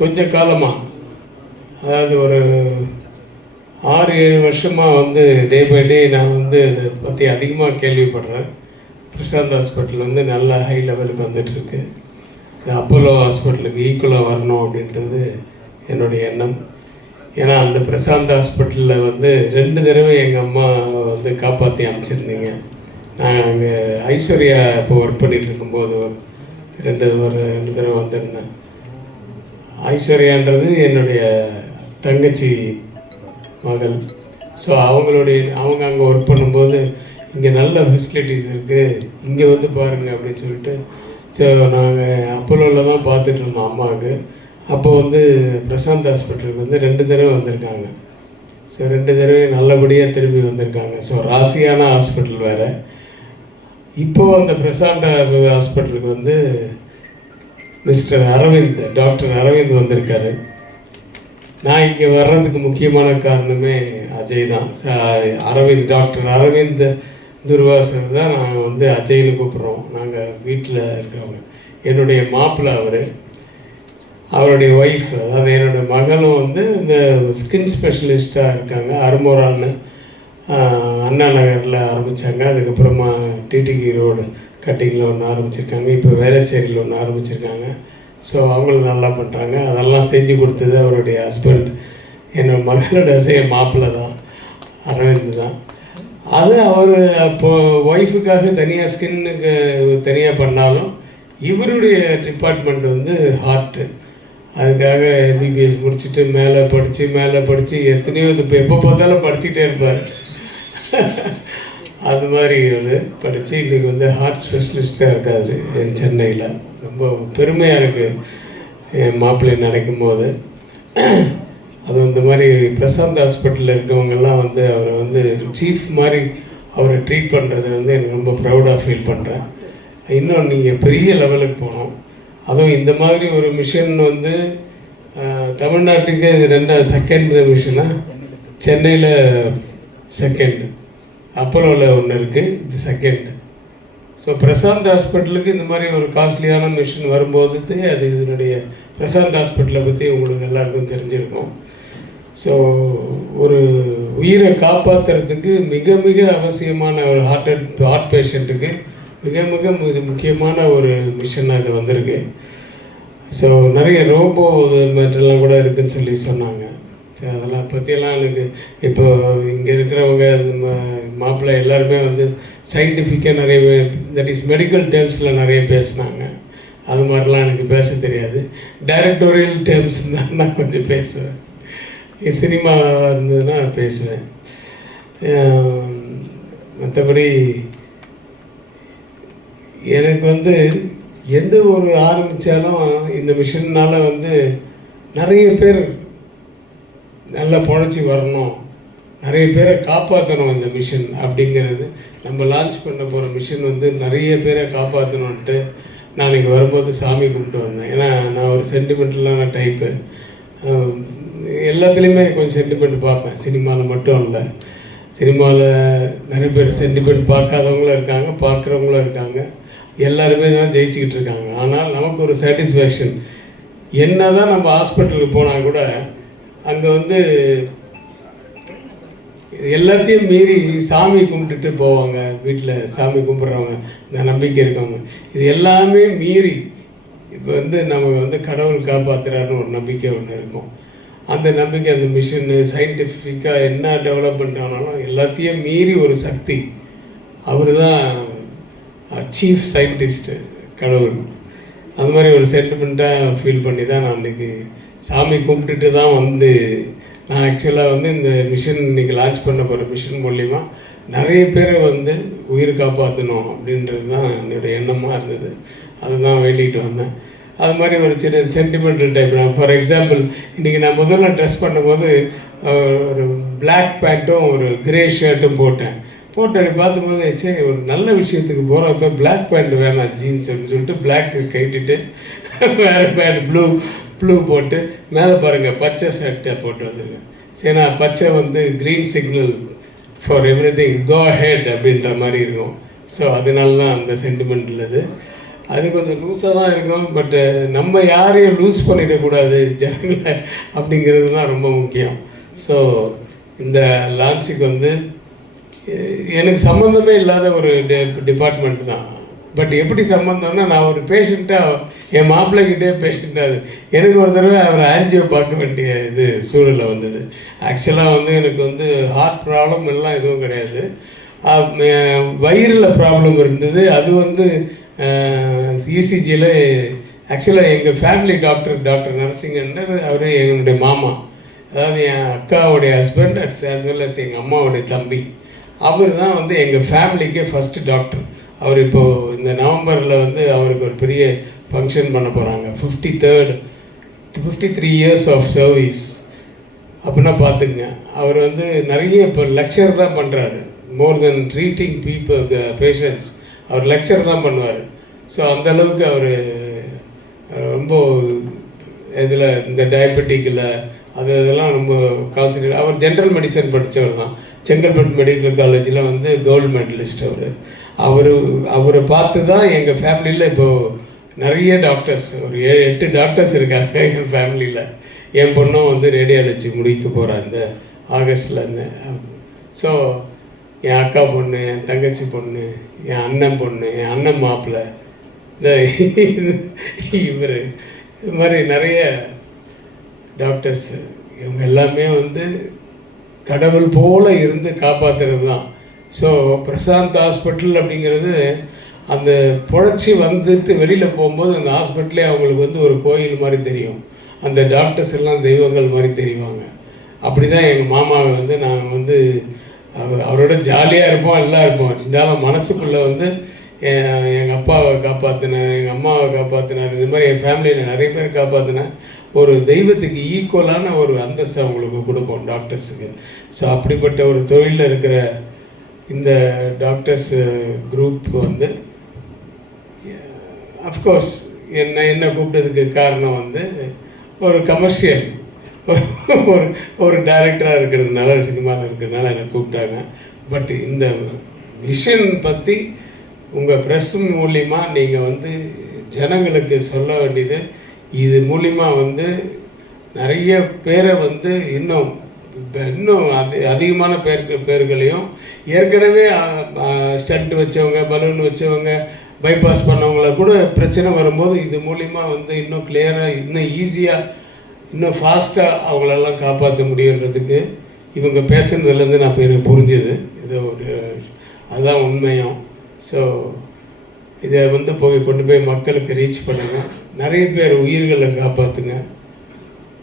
கொஞ்ச காலமாக, அதாவது ஒரு 6-7 வருஷமாக வந்து டே பை டே நான் வந்து இதை பற்றி அதிகமாக கேள்விப்படுறேன். பிரசாந்த் ஹாஸ்பிட்டல் வந்து நல்ல ஹை லெவலுக்கு வந்துட்டுருக்கு. இது அப்போலோ ஹாஸ்பிட்டலுக்கு ஈக்குவலாக வரணும் அப்படின்றது என்னுடைய எண்ணம். ஏன்னா அந்த பிரசாந்த் ஹாஸ்பிட்டலில் வந்து 2 தடவை எங்கள் அம்மா வந்து காப்பாற்றி அமைச்சிருந்தீங்க. நான் அங்கே ஐஸ்வர்யா இப்போ ஒர்க் பண்ணிகிட்டு இருக்கும்போது 2 தடவை வந்திருந்தேன். ஐஸ்வர்யான்றது என்னுடைய தங்கச்சி மகள். ஸோ அவங்க அங்கே ஒர்க் பண்ணும்போது இங்கே நல்ல ஃபெசிலிட்டிஸ் இருக்குது, இங்கே வந்து பாருங்கள் அப்படின்னு சொல்லிட்டு ஸோ நாங்கள் அப்போலோவில் தான் பார்த்துட்டு இருந்தோம் அம்மாவுக்கு. அப்போ வந்து பிரசாந்த் ஹாஸ்பிட்டலுக்கு வந்து 2 தடவை வந்திருக்காங்க. ஸோ 2 தடவை நல்லபடியாக திரும்பி வந்திருக்காங்க. ஸோ ராசியான ஹாஸ்பிட்டல் வேறு. இப்போது அந்த பிரசாந்த் ஹாஸ்பிட்டலுக்கு வந்து டாக்டர் அரவிந்த் வந்திருக்காரு. நான் இங்கே வர்றதுக்கு முக்கியமான காரணமே அஜய் தான். டாக்டர் அரவிந்த் துர்வாசர் தான் நாங்கள் வந்து அஜய்னு கூப்பிட்றோம். நாங்கள் வீட்டில் இருக்கிறவங்க. என்னுடைய மாப்பிள்ளை அவருடைய ஒய்ஃப், அதாவது என்னோடய மகளும் வந்து இந்த ஸ்கின் ஸ்பெஷலிஸ்ட்டாக இருக்காங்க. அருமோரான்னு அண்ணா நகரில் ஆரம்பித்தாங்க. அதுக்கப்புறமா டிடிகி ரோடு கட்டிங்கில் ஒன்று ஆரம்பிச்சிருக்காங்க. இப்போ வேளச்சேரியில் ஒன்று ஆரம்பிச்சிருக்காங்க. ஸோ அவங்களும் நல்லா பண்ணுறாங்க. அதெல்லாம் செஞ்சு கொடுத்தது அவருடைய ஹஸ்பண்ட், என்னோடய மகளோட மாப்பிள்ளை தான், அரவிந்த் தான். அது அவர் அப்போது ஒய்ஃபுக்காக தனியாக ஸ்கின்னுக்கு தனியாக பண்ணாலும் இவருடைய டிபார்ட்மெண்ட் வந்து ஹார்ட்டு. அதுக்காக எம்பிபிஎஸ் முடிச்சுட்டு மேலே படித்து எத்தனையோ இது இப்போ எப்போ பார்த்தாலும் படிச்சுட்டே இருப்பார். அது மாதிரி வந்து படித்து இன்றைக்கி வந்து ஹார்ட் ஸ்பெஷலிஸ்ட்டாக இருக்காரு சென்னையில். ரொம்ப பெருமையாக இருக்குது என் மாப்பிள்ளை நினைக்கும் போது. அது இந்த மாதிரி பிரசாந்த் ஹாஸ்பிட்டலில் இருக்கவங்கெல்லாம் வந்து அவரை வந்து சீஃப் மாதிரி அவரை ட்ரீட் பண்ணுறது வந்து எனக்கு ரொம்ப ப்ரௌடாக ஃபீல் பண்ணுறேன். இன்னும் நீங்கள் பெரிய லெவலுக்கு போகணும். அதுவும் இந்த மாதிரி ஒரு மிஷின் வந்து தமிழ்நாட்டுக்கு இது செகண்ட் மிஷினாக, சென்னையில் செகண்ட், அப்போலோவில் ஒன்று இருக்குது, இது செகண்ட். ஸோ பிரசாந்த் ஹாஸ்பிட்டலுக்கு இந்த மாதிரி ஒரு காஸ்ட்லியான மிஷின் வரும்போது அது இதனுடைய பிரசாந்த் ஹாஸ்பிட்டலை பற்றி உங்களுக்கு எல்லாருக்கும் தெரிஞ்சிருக்கும். ஸோ ஒரு உயிரை காப்பாற்றுறதுக்கு மிக மிக அவசியமான ஒரு ஹார்ட் பேஷண்ட்டுக்கு மிக மிக முக்கியமான ஒரு மிஷனாக இது வந்திருக்கு. ஸோ நிறைய ரோபோ மாதிரிலாம் கூட இருக்குதுன்னு சொல்லி சொன்னாங்க. ஸோ அதெல்லாம் பற்றியெல்லாம் எனக்கு இப்போ இங்கே இருக்கிறவங்க மாப்பிள்ளை எல்லாருமே வந்து சயின்டிஃபிக்காக நிறைய தட் இஸ் மெடிக்கல் டேர்ம்ஸில் நிறைய பேசினாங்க. அது மாதிரிலாம் எனக்கு பேச தெரியாது. டைரக்டோரியல் டேர்ம்ஸ் தான் நான் கொஞ்சம் பேசுவேன். சினிமா இருந்ததுன்னா பேசுவேன். மற்றபடி எனக்கு வந்து எந்த ஒரு ஆரம்பித்தாலும் இந்த மிஷினால் வந்து நிறைய பேர் நல்லா பொழைச்சி வரணும், நிறைய பேரை காப்பாற்றணும். இந்த மிஷின் அப்படிங்கிறது நம்ம லான்ச் பண்ண போகிற மிஷின் வந்து நிறைய பேரை காப்பாற்றணுன்ட்டு நான் இன்றைக்கி வரும்போது சாமி கும்பிட்டு வந்தேன். ஏன்னா நான் ஒரு சென்டிமெண்டலான டைப்பு. எல்லாத்துலேயுமே கொஞ்சம் சென்டிமெண்ட் பார்ப்பேன், சினிமாவில் மட்டும் இல்லை. சினிமாவில் நிறைய பேர் சென்டிமெண்ட் பார்க்காதவங்களும் இருக்காங்க, பார்க்குறவங்களும் இருக்காங்க. எல்லாருமே தான் ஜெயிச்சுக்கிட்டு இருக்காங்க. ஆனால் நமக்கு ஒரு சாட்டிஸ்ஃபேக்ஷன். என்ன தான் நம்ம ஹாஸ்பிட்டலுக்கு போனால் கூட அங்கே வந்து எல்லாத்தையும் மீறி சாமி கும்பிட்டுட்டு போவாங்க. வீட்டில் சாமி கும்பிட்றவங்க, இந்த நம்பிக்கை இருக்கவங்க, இது எல்லாமே மீறி இப்போ வந்து நம்ம வந்து கடவுள் காப்பாற்றுறாருன்னு ஒரு நம்பிக்கை ஒன்று இருக்கும். அந்த நம்பிக்கை, அந்த மிஷினு சயின்டிஃபிக்காக என்ன டெவலப்மெண்ட் ஆனாலும் எல்லாத்தையும் மீறி ஒரு சக்தி, அவர் தான் சீஃப் சயின்டிஸ்ட்டு கடவுள். அந்த மாதிரி ஒரு சென்டிமெண்ட்டாக ஃபீல் பண்ணி தான் நான் இன்றைக்கி சாமி கும்பிட்டுட்டு தான் வந்து நான் ஆக்சுவலாக வந்து இந்த மிஷின் இன்றைக்கி லான்ச் பண்ண போகிற மிஷின் மூலிமா நிறைய பேரை வந்து உயிர் காப்பாற்றணும் அப்படின்றது தான் என்னுடைய எண்ணமாக இருந்தது. அதுதான் வேண்டிகிட்டு வந்தேன். அது மாதிரி ஒரு சின்ன சென்டிமெண்டல் டைப். நான் ஃபார் எக்ஸாம்பிள் இன்றைக்கி நான் முதல்ல ட்ரெஸ் பண்ணும்போது ஒரு பிளாக் பேண்ட்டும் ஒரு க்ரே ஷர்ட்டும் போட்டேன். போட்டு அப்படி பார்த்தும்போது சரி ஒரு நல்ல விஷயத்துக்கு போகிறோம், இப்போ பிளாக் பேண்ட் வேணாம் ஜீன்ஸ் அப்படின்னு சொல்லிட்டு பிளாக் கட்டிட்டு வேறு பேண்ட் ப்ளூ போட்டு மேலே பாருங்கள் பச்சை ஷர்ட்டை போட்டு வந்துருக்கேன். சரி நான் பச்சை வந்து green signal for everything, go ahead அப்படின்ற மாதிரி இருக்கும். ஸோ அதனால தான் அந்த சென்டிமெண்ட் இது. அது கொஞ்சம் லூஸாக தான் இருக்கும். பட்டு நம்ம யாரையும் லூஸ் பண்ணிடக்கூடாது ஜனங்களை, அப்படிங்கிறது தான் ரொம்ப முக்கியம். ஸோ இந்த லான்ச்சுக்கு வந்து எனக்கு சம்மந்தமே இல்லாத ஒரு டிபார்ட்மெண்ட் தான். பட் எப்படி சம்மந்தம்னா, நான் ஒரு பேஷண்ட்டாக என் மாப்பிள்ளைகிட்டே பேஷண்ட்டாக அது எனக்கு ஒரு தடவை அவர் ஆன்ஜியோ பார்க்க வேண்டிய இது சூழ்நிலை வந்தது. ஆக்சுவலாக வந்து எனக்கு வந்து ஹார்ட் ப்ராப்ளம் எல்லாம் எதுவும் கிடையாது, வயிறில் ப்ராப்ளம் இருந்தது. அது வந்து இசிஜியில் ஆக்சுவலாக எங்கள் ஃபேமிலி டாக்டர் நரசிங்கன்னர், அவர் என்னுடைய மாமா, அதாவது என் அக்காவுடைய ஹஸ்பண்ட் as well as எங்கள் அம்மாவுடைய தம்பி. அவர் தான் வந்து எங்கள் ஃபேமிலிக்கே ஃபஸ்ட்டு டாக்டர். அவர் இப்போது இந்த நவம்பரில் வந்து அவருக்கு ஒரு பெரிய ஃபங்க்ஷன் பண்ண போகிறாங்க, 53 years ஆஃப் சர்வீஸ் அப்படின்னா பார்த்துக்குங்க. அவர் வந்து நிறைய இப்போ லெக்சர் தான் பண்ணுறாரு, மோர் தென் ட்ரீட்டிங் பீப்புள் பேஷண்ட்ஸ். அவர் லெக்சர் தான் பண்ணுவார். ஸோ அந்தளவுக்கு அவர் ரொம்ப இதில் இந்த டயபெட்டிக்கில் இதெல்லாம் ரொம்ப கான்சன்ட்ரேட். அவர் ஜென்ரல் மெடிசன் படித்தவர் தான். செங்கல்பட்டு மெடிக்கல் காலேஜில் வந்து கோல்டு மெடலிஸ்ட் அவரை பார்த்து தான் எங்கள் ஃபேமிலியில் இப்போது நிறைய டாக்டர்ஸ், ஒரு 7-8 டாக்டர்ஸ் இருக்காங்க எங்கள் ஃபேமிலியில். என் பொண்ணும் வந்து ரேடியாலஜி முடிக்க போகிறான் இந்த ஆகஸ்டில். ஸோ என் அக்கா பொண்ணு, என் தங்கச்சி பொண்ணு, என் அண்ணன் பொண்ணு, என் அண்ணன் மாப்பிள்ளை, இந்த இவர், இது மாதிரி நிறைய டாக்டர்ஸு, இவங்க எல்லாமே வந்து கடவுள் போல் இருந்து காப்பாற்றுறது தான். ஸோ பிரசாந்த் ஹாஸ்பிட்டல் அப்படிங்கிறது அந்த புழைச்சி வந்துட்டு வெளியில் போகும்போது அந்த ஹாஸ்பிட்டலே அவங்களுக்கு வந்து ஒரு கோயில் மாதிரி தெரியும். அந்த டாக்டர்ஸ் எல்லாம் தெய்வங்கள் மாதிரி தெரிவாங்க. அப்படி தான் எங்கள் மாமாவை வந்து நாங்கள் வந்து அவரோட ஜாலியாக இருப்போம், எல்லாம் இருப்போம். இருந்தாலும் மனசுக்குள்ளே வந்து எங்கள் அப்பாவை காப்பாற்றினேன், எங்கள் அம்மாவை காப்பாற்றினார், இந்த மாதிரி என் ஃபேமிலியில் நிறைய பேர் காப்பாற்றினேன். ஒரு தெய்வத்துக்கு ஈக்குவலான ஒரு அந்தஸ்து அவங்களுக்கு கொடுப்போம் டாக்டர்ஸுக்கு. ஸோ அப்படிப்பட்ட ஒரு தொழிலில் இருக்கிற இந்த டாக்டர்ஸ் குரூப் வந்து அஃப்கோர்ஸ் என்ன கூப்பிட்டதுக்கு காரணம் வந்து ஒரு கமர்ஷியல் ஒரு டைரக்டராக இருக்கிறதுனால, சினிமாவில் இருக்கிறதுனால என்னை கூப்பிட்டாங்க. பட் இந்த விஷன் பற்றி உங்கள் ப்ரெஸ் மூலிமா நீங்கள் வந்து ஜனங்களுக்கு சொல்ல வேண்டியது, இது மூலிமா வந்து நிறைய பேரை வந்து இன்னும் அதிகமான பேர்களையும் ஏற்கனவே ஸ்டண்ட் வச்சவங்க, பலூன் வச்சவங்க, பைபாஸ் பண்ணவங்கள கூட பிரச்சனை வரும்போது இது மூலிமா வந்து இன்னும் கிளியராக, இன்னும் ஈஸியாக, இன்னும் ஃபாஸ்ட்டாக அவங்களெல்லாம் காப்பாற்ற முடியுன்றதுக்கு இவங்க பேசுனதுலேருந்து நான் இப்போ எனக்கு புரிஞ்சுது. இது ஒரு அதுதான் உண்மையும். ஸோ இதை வந்து கொண்டு போய் மக்களுக்கு ரீச் பண்ணுங்கள். நிறைய பேர் உயிர்களை காப்பாற்றுங்க.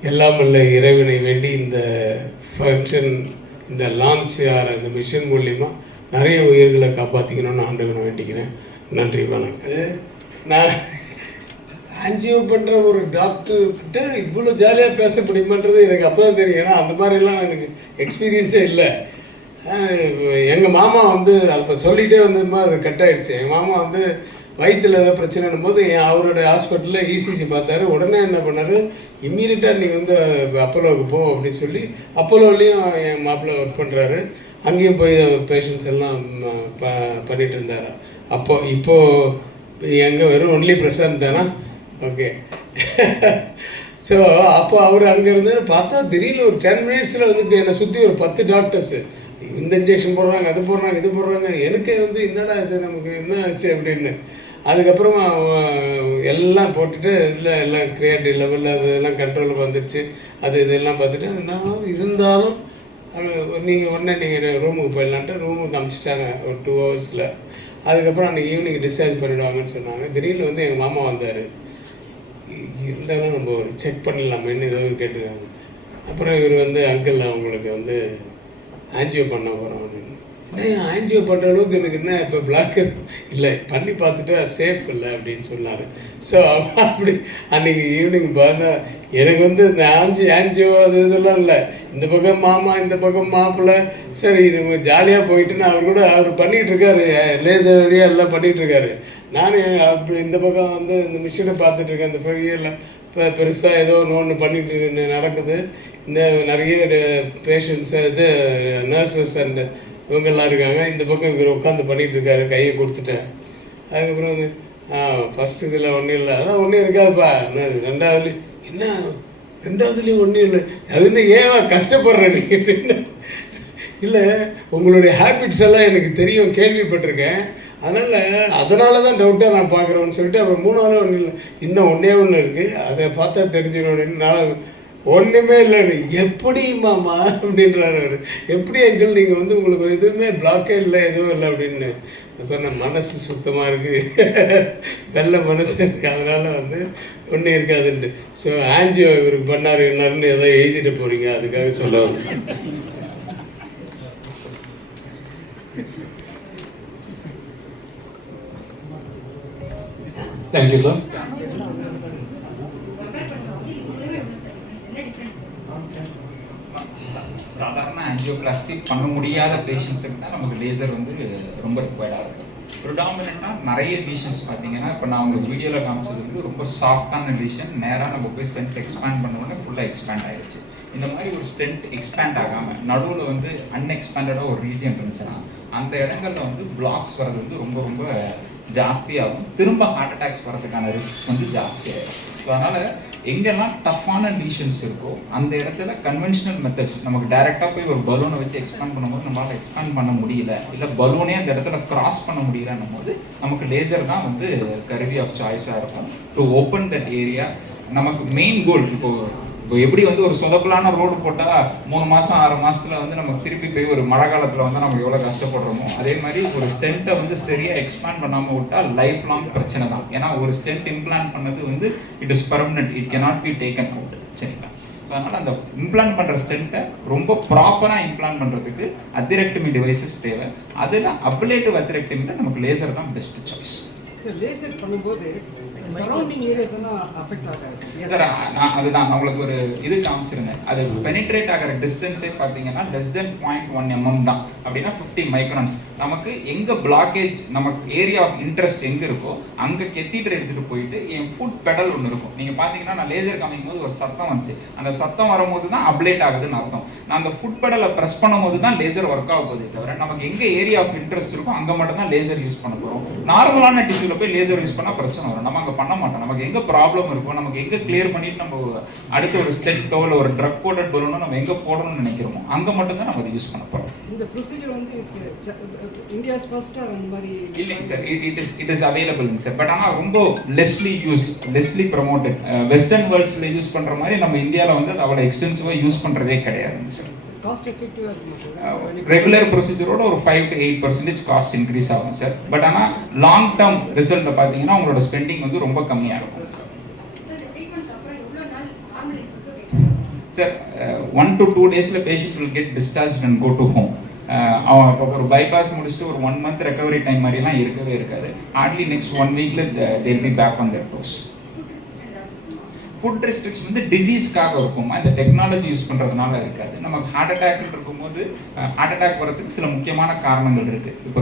எல்லாம் வல்ல இறைவனை வேண்டி இந்த ஃபங்க்ஷன், இந்த லான்ச் ஆகிற இந்த மிஷன் மூலிமா நிறைய உயிர்களை காப்பாற்றிக்கணும்னு ஆண்டவனை வேண்டிக்கிறேன். நன்றி, வணக்கம். நான் ஆன்ஜியோ பண்ணுற ஒரு டாக்டர்கிட்ட இவ்வளோ ஜாலியாக பேச முடியுமான்றது எனக்கு அப்போ தான் தெரியும். ஏன்னா அந்த மாதிரிலாம் எனக்கு எக்ஸ்பீரியன்ஸே இல்லை. எங்கள் மாமா வந்து அப்போ சொல்லிகிட்டே வந்ததுமா அது கட் ஆகிடுச்சு. எங்கள் மாமா வந்து வயிற்றில் ஏதோ பிரச்சனைன்னும் போது அவரோட ஹாஸ்பிட்டலில் இசிஜி பார்த்தாரு. உடனே என்ன பண்ணார், இம்மீடியட்டாக நீங்கள் வந்து அப்போலோவுக்கு போ அப்படின்னு சொல்லி அப்போலோலையும் என் மாப்பிள்ளை ஒர்க் பண்ணுறாரு. அங்கேயும் போய் பேஷண்ட்ஸ் எல்லாம் பண்ணிகிட்டு இருந்தார். இப்போது எங்கே வெறும் ஒன்லி பிரசாந்த் தானா? ஓகே. ஸோ அப்போ அவர் அங்கே இருந்து பார்த்தா திடீர்னு ஒரு 10 மினிட்ஸில் வந்து என்னை சுற்றி ஒரு 10 டாக்டர்ஸு இந்த இன்ஜெக்ஷன் போடுறாங்க, அது போடுறாங்க, இது போடுறாங்க. எனக்கு வந்து என்னடா இது, நமக்கு என்ன ஆச்சு அப்படின்னு. அதுக்கப்புறமா எல்லாம் போட்டுட்டு இல்லை எல்லாம் கிரியேட்டிவ் லெவலில் அது எல்லாம் கண்ட்ரோலுக்கு வந்துருச்சு. அது இதெல்லாம் பார்த்துட்டு என்ன இருந்தாலும் நீங்கள் உடனே நீங்கள் ரூமுக்கு போயிடலான்ட்டு ரூமுக்கு அனுப்பிச்சிட்டாங்க ஒரு 2 ஹவர்ஸில். அதுக்கப்புறம் அன்றைக்கி ஈவினிங் டிஸ்சார்ஜ் பண்ணிவிடுவாங்கன்னு சொன்னாங்க. திடீர்னு வந்து எங்கள் மாமா வந்தார். இருந்தாலும் நம்ம ஒரு செக் பண்ணிடலாமேன்னு ஏதோ கேட்டுருக்காங்க. அப்புறம் இவர் வந்து அங்கிள் அவங்களுக்கு வந்து ஆன்ஜியோ பண்ண போகிறோம் அப்படின்னு. ஆன்ஜியோ பண்ணுற அளவுக்கு எனக்கு என்ன இப்போ பிளாக் இல்லை, பண்ணி பார்த்துட்டு சேஃப் இல்லை அப்படின்னு சொன்னார். ஸோ அப்படி அன்றைக்கி ஈவினிங் பார்த்தா எனக்கு வந்து இந்த ஆன்ஜியோ அது இதெல்லாம் இல்லை. இந்த பக்கம் மாமா, இந்த பக்கம் மாப்பிள்ளை. சரி நம்ம ஜாலியாக போயிட்டுன்னு அவர் பண்ணிகிட்டு இருக்காரு, லேசர் வழியாக எல்லாம் பண்ணிகிட்ருக்காரு. நானும் அப்படி இந்த பக்கம் வந்து இந்த மிஷினை பார்த்துட்ருக்கேன். இந்த பெரியெல்லாம் இப்போ பெருசாக ஏதோ ஒன்று பண்ணிட்டு நடக்குது. இந்த நிறைய பேஷண்ட்ஸ் இது நர்சஸ் அண்ட் இவங்கெல்லாம் இருக்காங்க. இந்த பக்கம் இவர் உட்காந்து பண்ணிகிட்ருக்காரு, கையை கொடுத்துட்டேன். அதுக்கப்புறம் வந்து ஃபஸ்ட்டு இதில் ஒன்றும் இல்லை, அதான் ஒன்றும் இருக்காதுப்பா. என்ன ரெண்டாவதுலேயும் ஒன்றும் இல்லை, அது என்ன ஏன் கஷ்டப்படுற நீ அப்படின்னு. இல்லை உங்களுடைய ஹேபிட்ஸ் எல்லாம் எனக்கு தெரியும், கேள்விப்பட்டிருக்கேன். அதனால தான் டவுட்டாக நான் பார்க்குறேன்னு சொல்லிட்டு அப்புறம் 3ஆவது ஒன்றும் இல்லை, இன்னும் ஒன்று இருக்குது, அதை பார்த்தா தெரிஞ்சிடும். நான் ஒன்றுமே இல்லை, எப்படி மாமா அப்படின்றாரு அவர். எப்படி அங்கிள் நீங்கள் வந்து உங்களுக்கு எதுவுமே பிளாக்கே இல்லை, எதுவும் இல்லை அப்படின்னு. நான் சொன்னேன் மனசு சுத்தமாக இருக்குது, வெள்ளை மனசு இருக்குது, அதனால் வந்து ஒன்றும் இருக்காதுன்ட்டு. ஸோ ஆன்ஜியோ இவருக்கு பண்ணார் என்னாருன்னு ஏதோ எழுதிட்டு போகிறீங்க, அதுக்காக சொல்ல வந்து. Thank you, sir. சாதாரண ஆன்ஜியோபிளாஸ்டி பண்ண முடியாத பேஷண்ட்ஸுக்கு தான் நமக்கு லேசர் வந்து ரொம்ப ரிக்வயர்டாக இருக்கும். ப்ரிடாமினாக நிறைய லீஷன்ஸ் பார்த்தீங்கன்னா, இப்போ நான் உங்களுக்கு வீடியோவில் காமிச்சது வந்து ரொம்ப சாஃப்டான லீஷன், நேராக நம்ம போய் ஸ்டென்ட் எக்ஸ்பேண்ட் பண்ணோன்னே ஃபுல்லாக எக்ஸ்பேண்ட் ஆகிடுச்சு. இந்த மாதிரி ஒரு ஸ்டென்ட் எக்ஸ்பேண்ட் ஆகாமல் நடுவில் வந்து அன்எக்ஸ்பேண்டடாக ஒரு ரீஜன் இருந்துச்சுன்னா அந்த இடங்களில் வந்து பிளாக்ஸ் வர்றது வந்து ரொம்ப ரொம்ப ஜாஸ்தியாகும். திரும்ப ஹார்ட் அட்டாக்ஸ் வரதுக்கான ரிஸ்க் வந்து ஜாஸ்தியாகிடும். ஸோ அதனால் எங்கெல்லாம் டஃப்பான லீஷன்ஸ் இருக்கோ அந்த இடத்துல கன்வென்ஷனல் மெத்தட்ஸ், நமக்கு டைரெக்டாக போய் ஒரு பலூனை வச்சு எக்ஸ்பேண்ட் பண்ணும்போது நம்மளால் எக்ஸ்பேண்ட் பண்ண முடியல, இல்லை பலூனே அந்த இடத்துல கிராஸ் பண்ண முடியலன்னும் போது நமக்கு லேசர் தான் வந்து கருவி ஆஃப் சாய்ஸாக இருக்கும் டு ஓப்பன் தட் ஏரியா. நமக்கு மெயின் கோல் இப்போ எப்படி வந்து ஒரு சொதப்பலான ரோடு போட்டால் 3 மாதம் 6 மாதத்தில் வந்து நம்ம திருப்பி போய் ஒரு மழை காலத்தில் வந்து நம்ம எவ்வளோ கஷ்டப்படுறோமோ, அதே மாதிரி ஒரு ஸ்டென்ட்டை வந்து சரியாக எக்ஸ்பேண்ட் பண்ணாமல் விட்டால் லைஃப் லாங் பிரச்சனை தான். ஏன்னா ஒரு ஸ்டென்ட் இம்ப்ளான்ட் பண்ணது வந்து it is permanent, it cannot be taken out. சரிங்களா? ஸோ அதனால் அந்த இம்ப்ளான்ட் பண்ணுற ஸ்டென்ட்டை ரொம்ப ப்ராப்பராக இம்ப்ளான்ட் பண்ணுறதுக்கு அத்திரெக்டமி டிவைசஸ் தேவை. அதில் அப்லேட்டிவ் அத்திரெக்டமியில் நமக்கு லேசர் தான் பெஸ்ட் சாய்ஸ். சார் லேசர் பண்ணும்போது சரௌண்டிங் ஏரியாஸ் எல்லாம் அஃபெக்ட் ஆகாது சார்? நான் அதுதான் உங்களுக்கு ஒரு இது காமிச்சிருந்தேன். அது பெனிட்ரேட் ஆகிற டிஸ்டன்ஸே பார்த்தீங்கன்னா லெஸ் தென் 0.1 mm தான். அப்படின்னா 50 மைக்ரான்ஸ். நமக்கு எங்கே பிளாக்கேஜ், நமக்கு ஏரியா ஆஃப் இன்ட்ரெஸ்ட் எங்கே இருக்கோ அங்கே கெத்தீட்டர் எடுத்துகிட்டு போயிட்டு என் ஃபுட் பெடல் ஒன்று இருக்கும். நீங்கள் பார்த்தீங்கன்னா நான் லேசர் காமிக்கும் போது ஒரு சத்தம் வந்துச்சு. அந்த சத்தம் வரும்போது தான் அப்லேட் ஆகுதுன்னு அர்த்தம். நான் அந்த ஃபுட் பெடலை ப்ரெஸ் பண்ணும்போது தான் லேசர் ஒர்க் ஆக போகுதே தவிர நமக்கு எங்கே ஏரியா ஆஃப் இன்ட்ரெஸ்ட் இருக்கோ அங்கே மட்டும் தான் லேசர் யூஸ் பண்ண போகிறோம். நார்மலான டிஷ்யூவில் போய் லேசர் யூஸ் பண்ணால் பிரச்சனை வரும். நம்ம அங்கே பண்ண மாட்டோம். நமக்கு எங்கே ப்ராப்ளம் இருக்கும், நமக்கு எங்கே கிளியர் பண்ணிட்டு நம்ம அடுத்த ஒரு ஸ்டென்ட்டோ இல்லை ஒரு ட்ரக் கோட்டட் பலூனோ நம்ம எங்கே போடணும்னு நினைக்கிறோமோ அங்கே மட்டும் தான் நம்ம அதை யூஸ் பண்ண போகிறோம். இந்த ப்ரொசீஜர் வந்து இந்தியாஸ் ஃபர்ஸ்ட் அந்த மாதிரி இல்லைங்க சார், இட் இஸ் அவைலபிள்ங்க சார். பட் ஆனால் ரொம்ப lessly used, lessly promoted. Western வேர்ல்ட்ஸில் யூஸ் பண்ணுற மாதிரி நம்ம இந்தியாவில் வந்து அது அவ்வளோ எக்ஸ்டென்சிவாக யூஸ் பண்ணுறதே கிடையாதுங்க சார். காஸ்ட் எஃபெக்டிவாக இருக்கும். ரெகுலர் ப்ரொசீஜரோட ஒரு 5 to 8% காஸ்ட் இன்க்ரீஸ் ஆகும் சார். பட் ஆனால் லாங் டேர்ம் ரிசல்ட்டை பார்த்தீங்கன்னா உங்களோட ஸ்பெண்டிங் வந்து ரொம்ப கம்மியாக இருக்கும் சார். சார் 1 to 2 டேஸில் patient will get discharge and go to home. அவன் இப்போ ஒரு பைபாஸ் முடிச்சுட்டு ஒரு 1 month ரெக்கவரி டைம் மாதிரிலாம் இருக்கவே இருக்காது. ஹார்ட்லி நெக்ஸ்ட் 1 weekல they will be back on their toes. Food restriction வந்து டிசீஸ்க்காக இருக்குமா, இந்த டெக்னாலஜி யூஸ் பண்ணுறதுனால இருக்காது. நமக்கு ஹார்ட் அட்டாக்னு இருக்கும்போது ஹார்ட் அட்டாக் வரதுக்கு சில முக்கியமான காரணங்கள் இருக்குது. இப்போ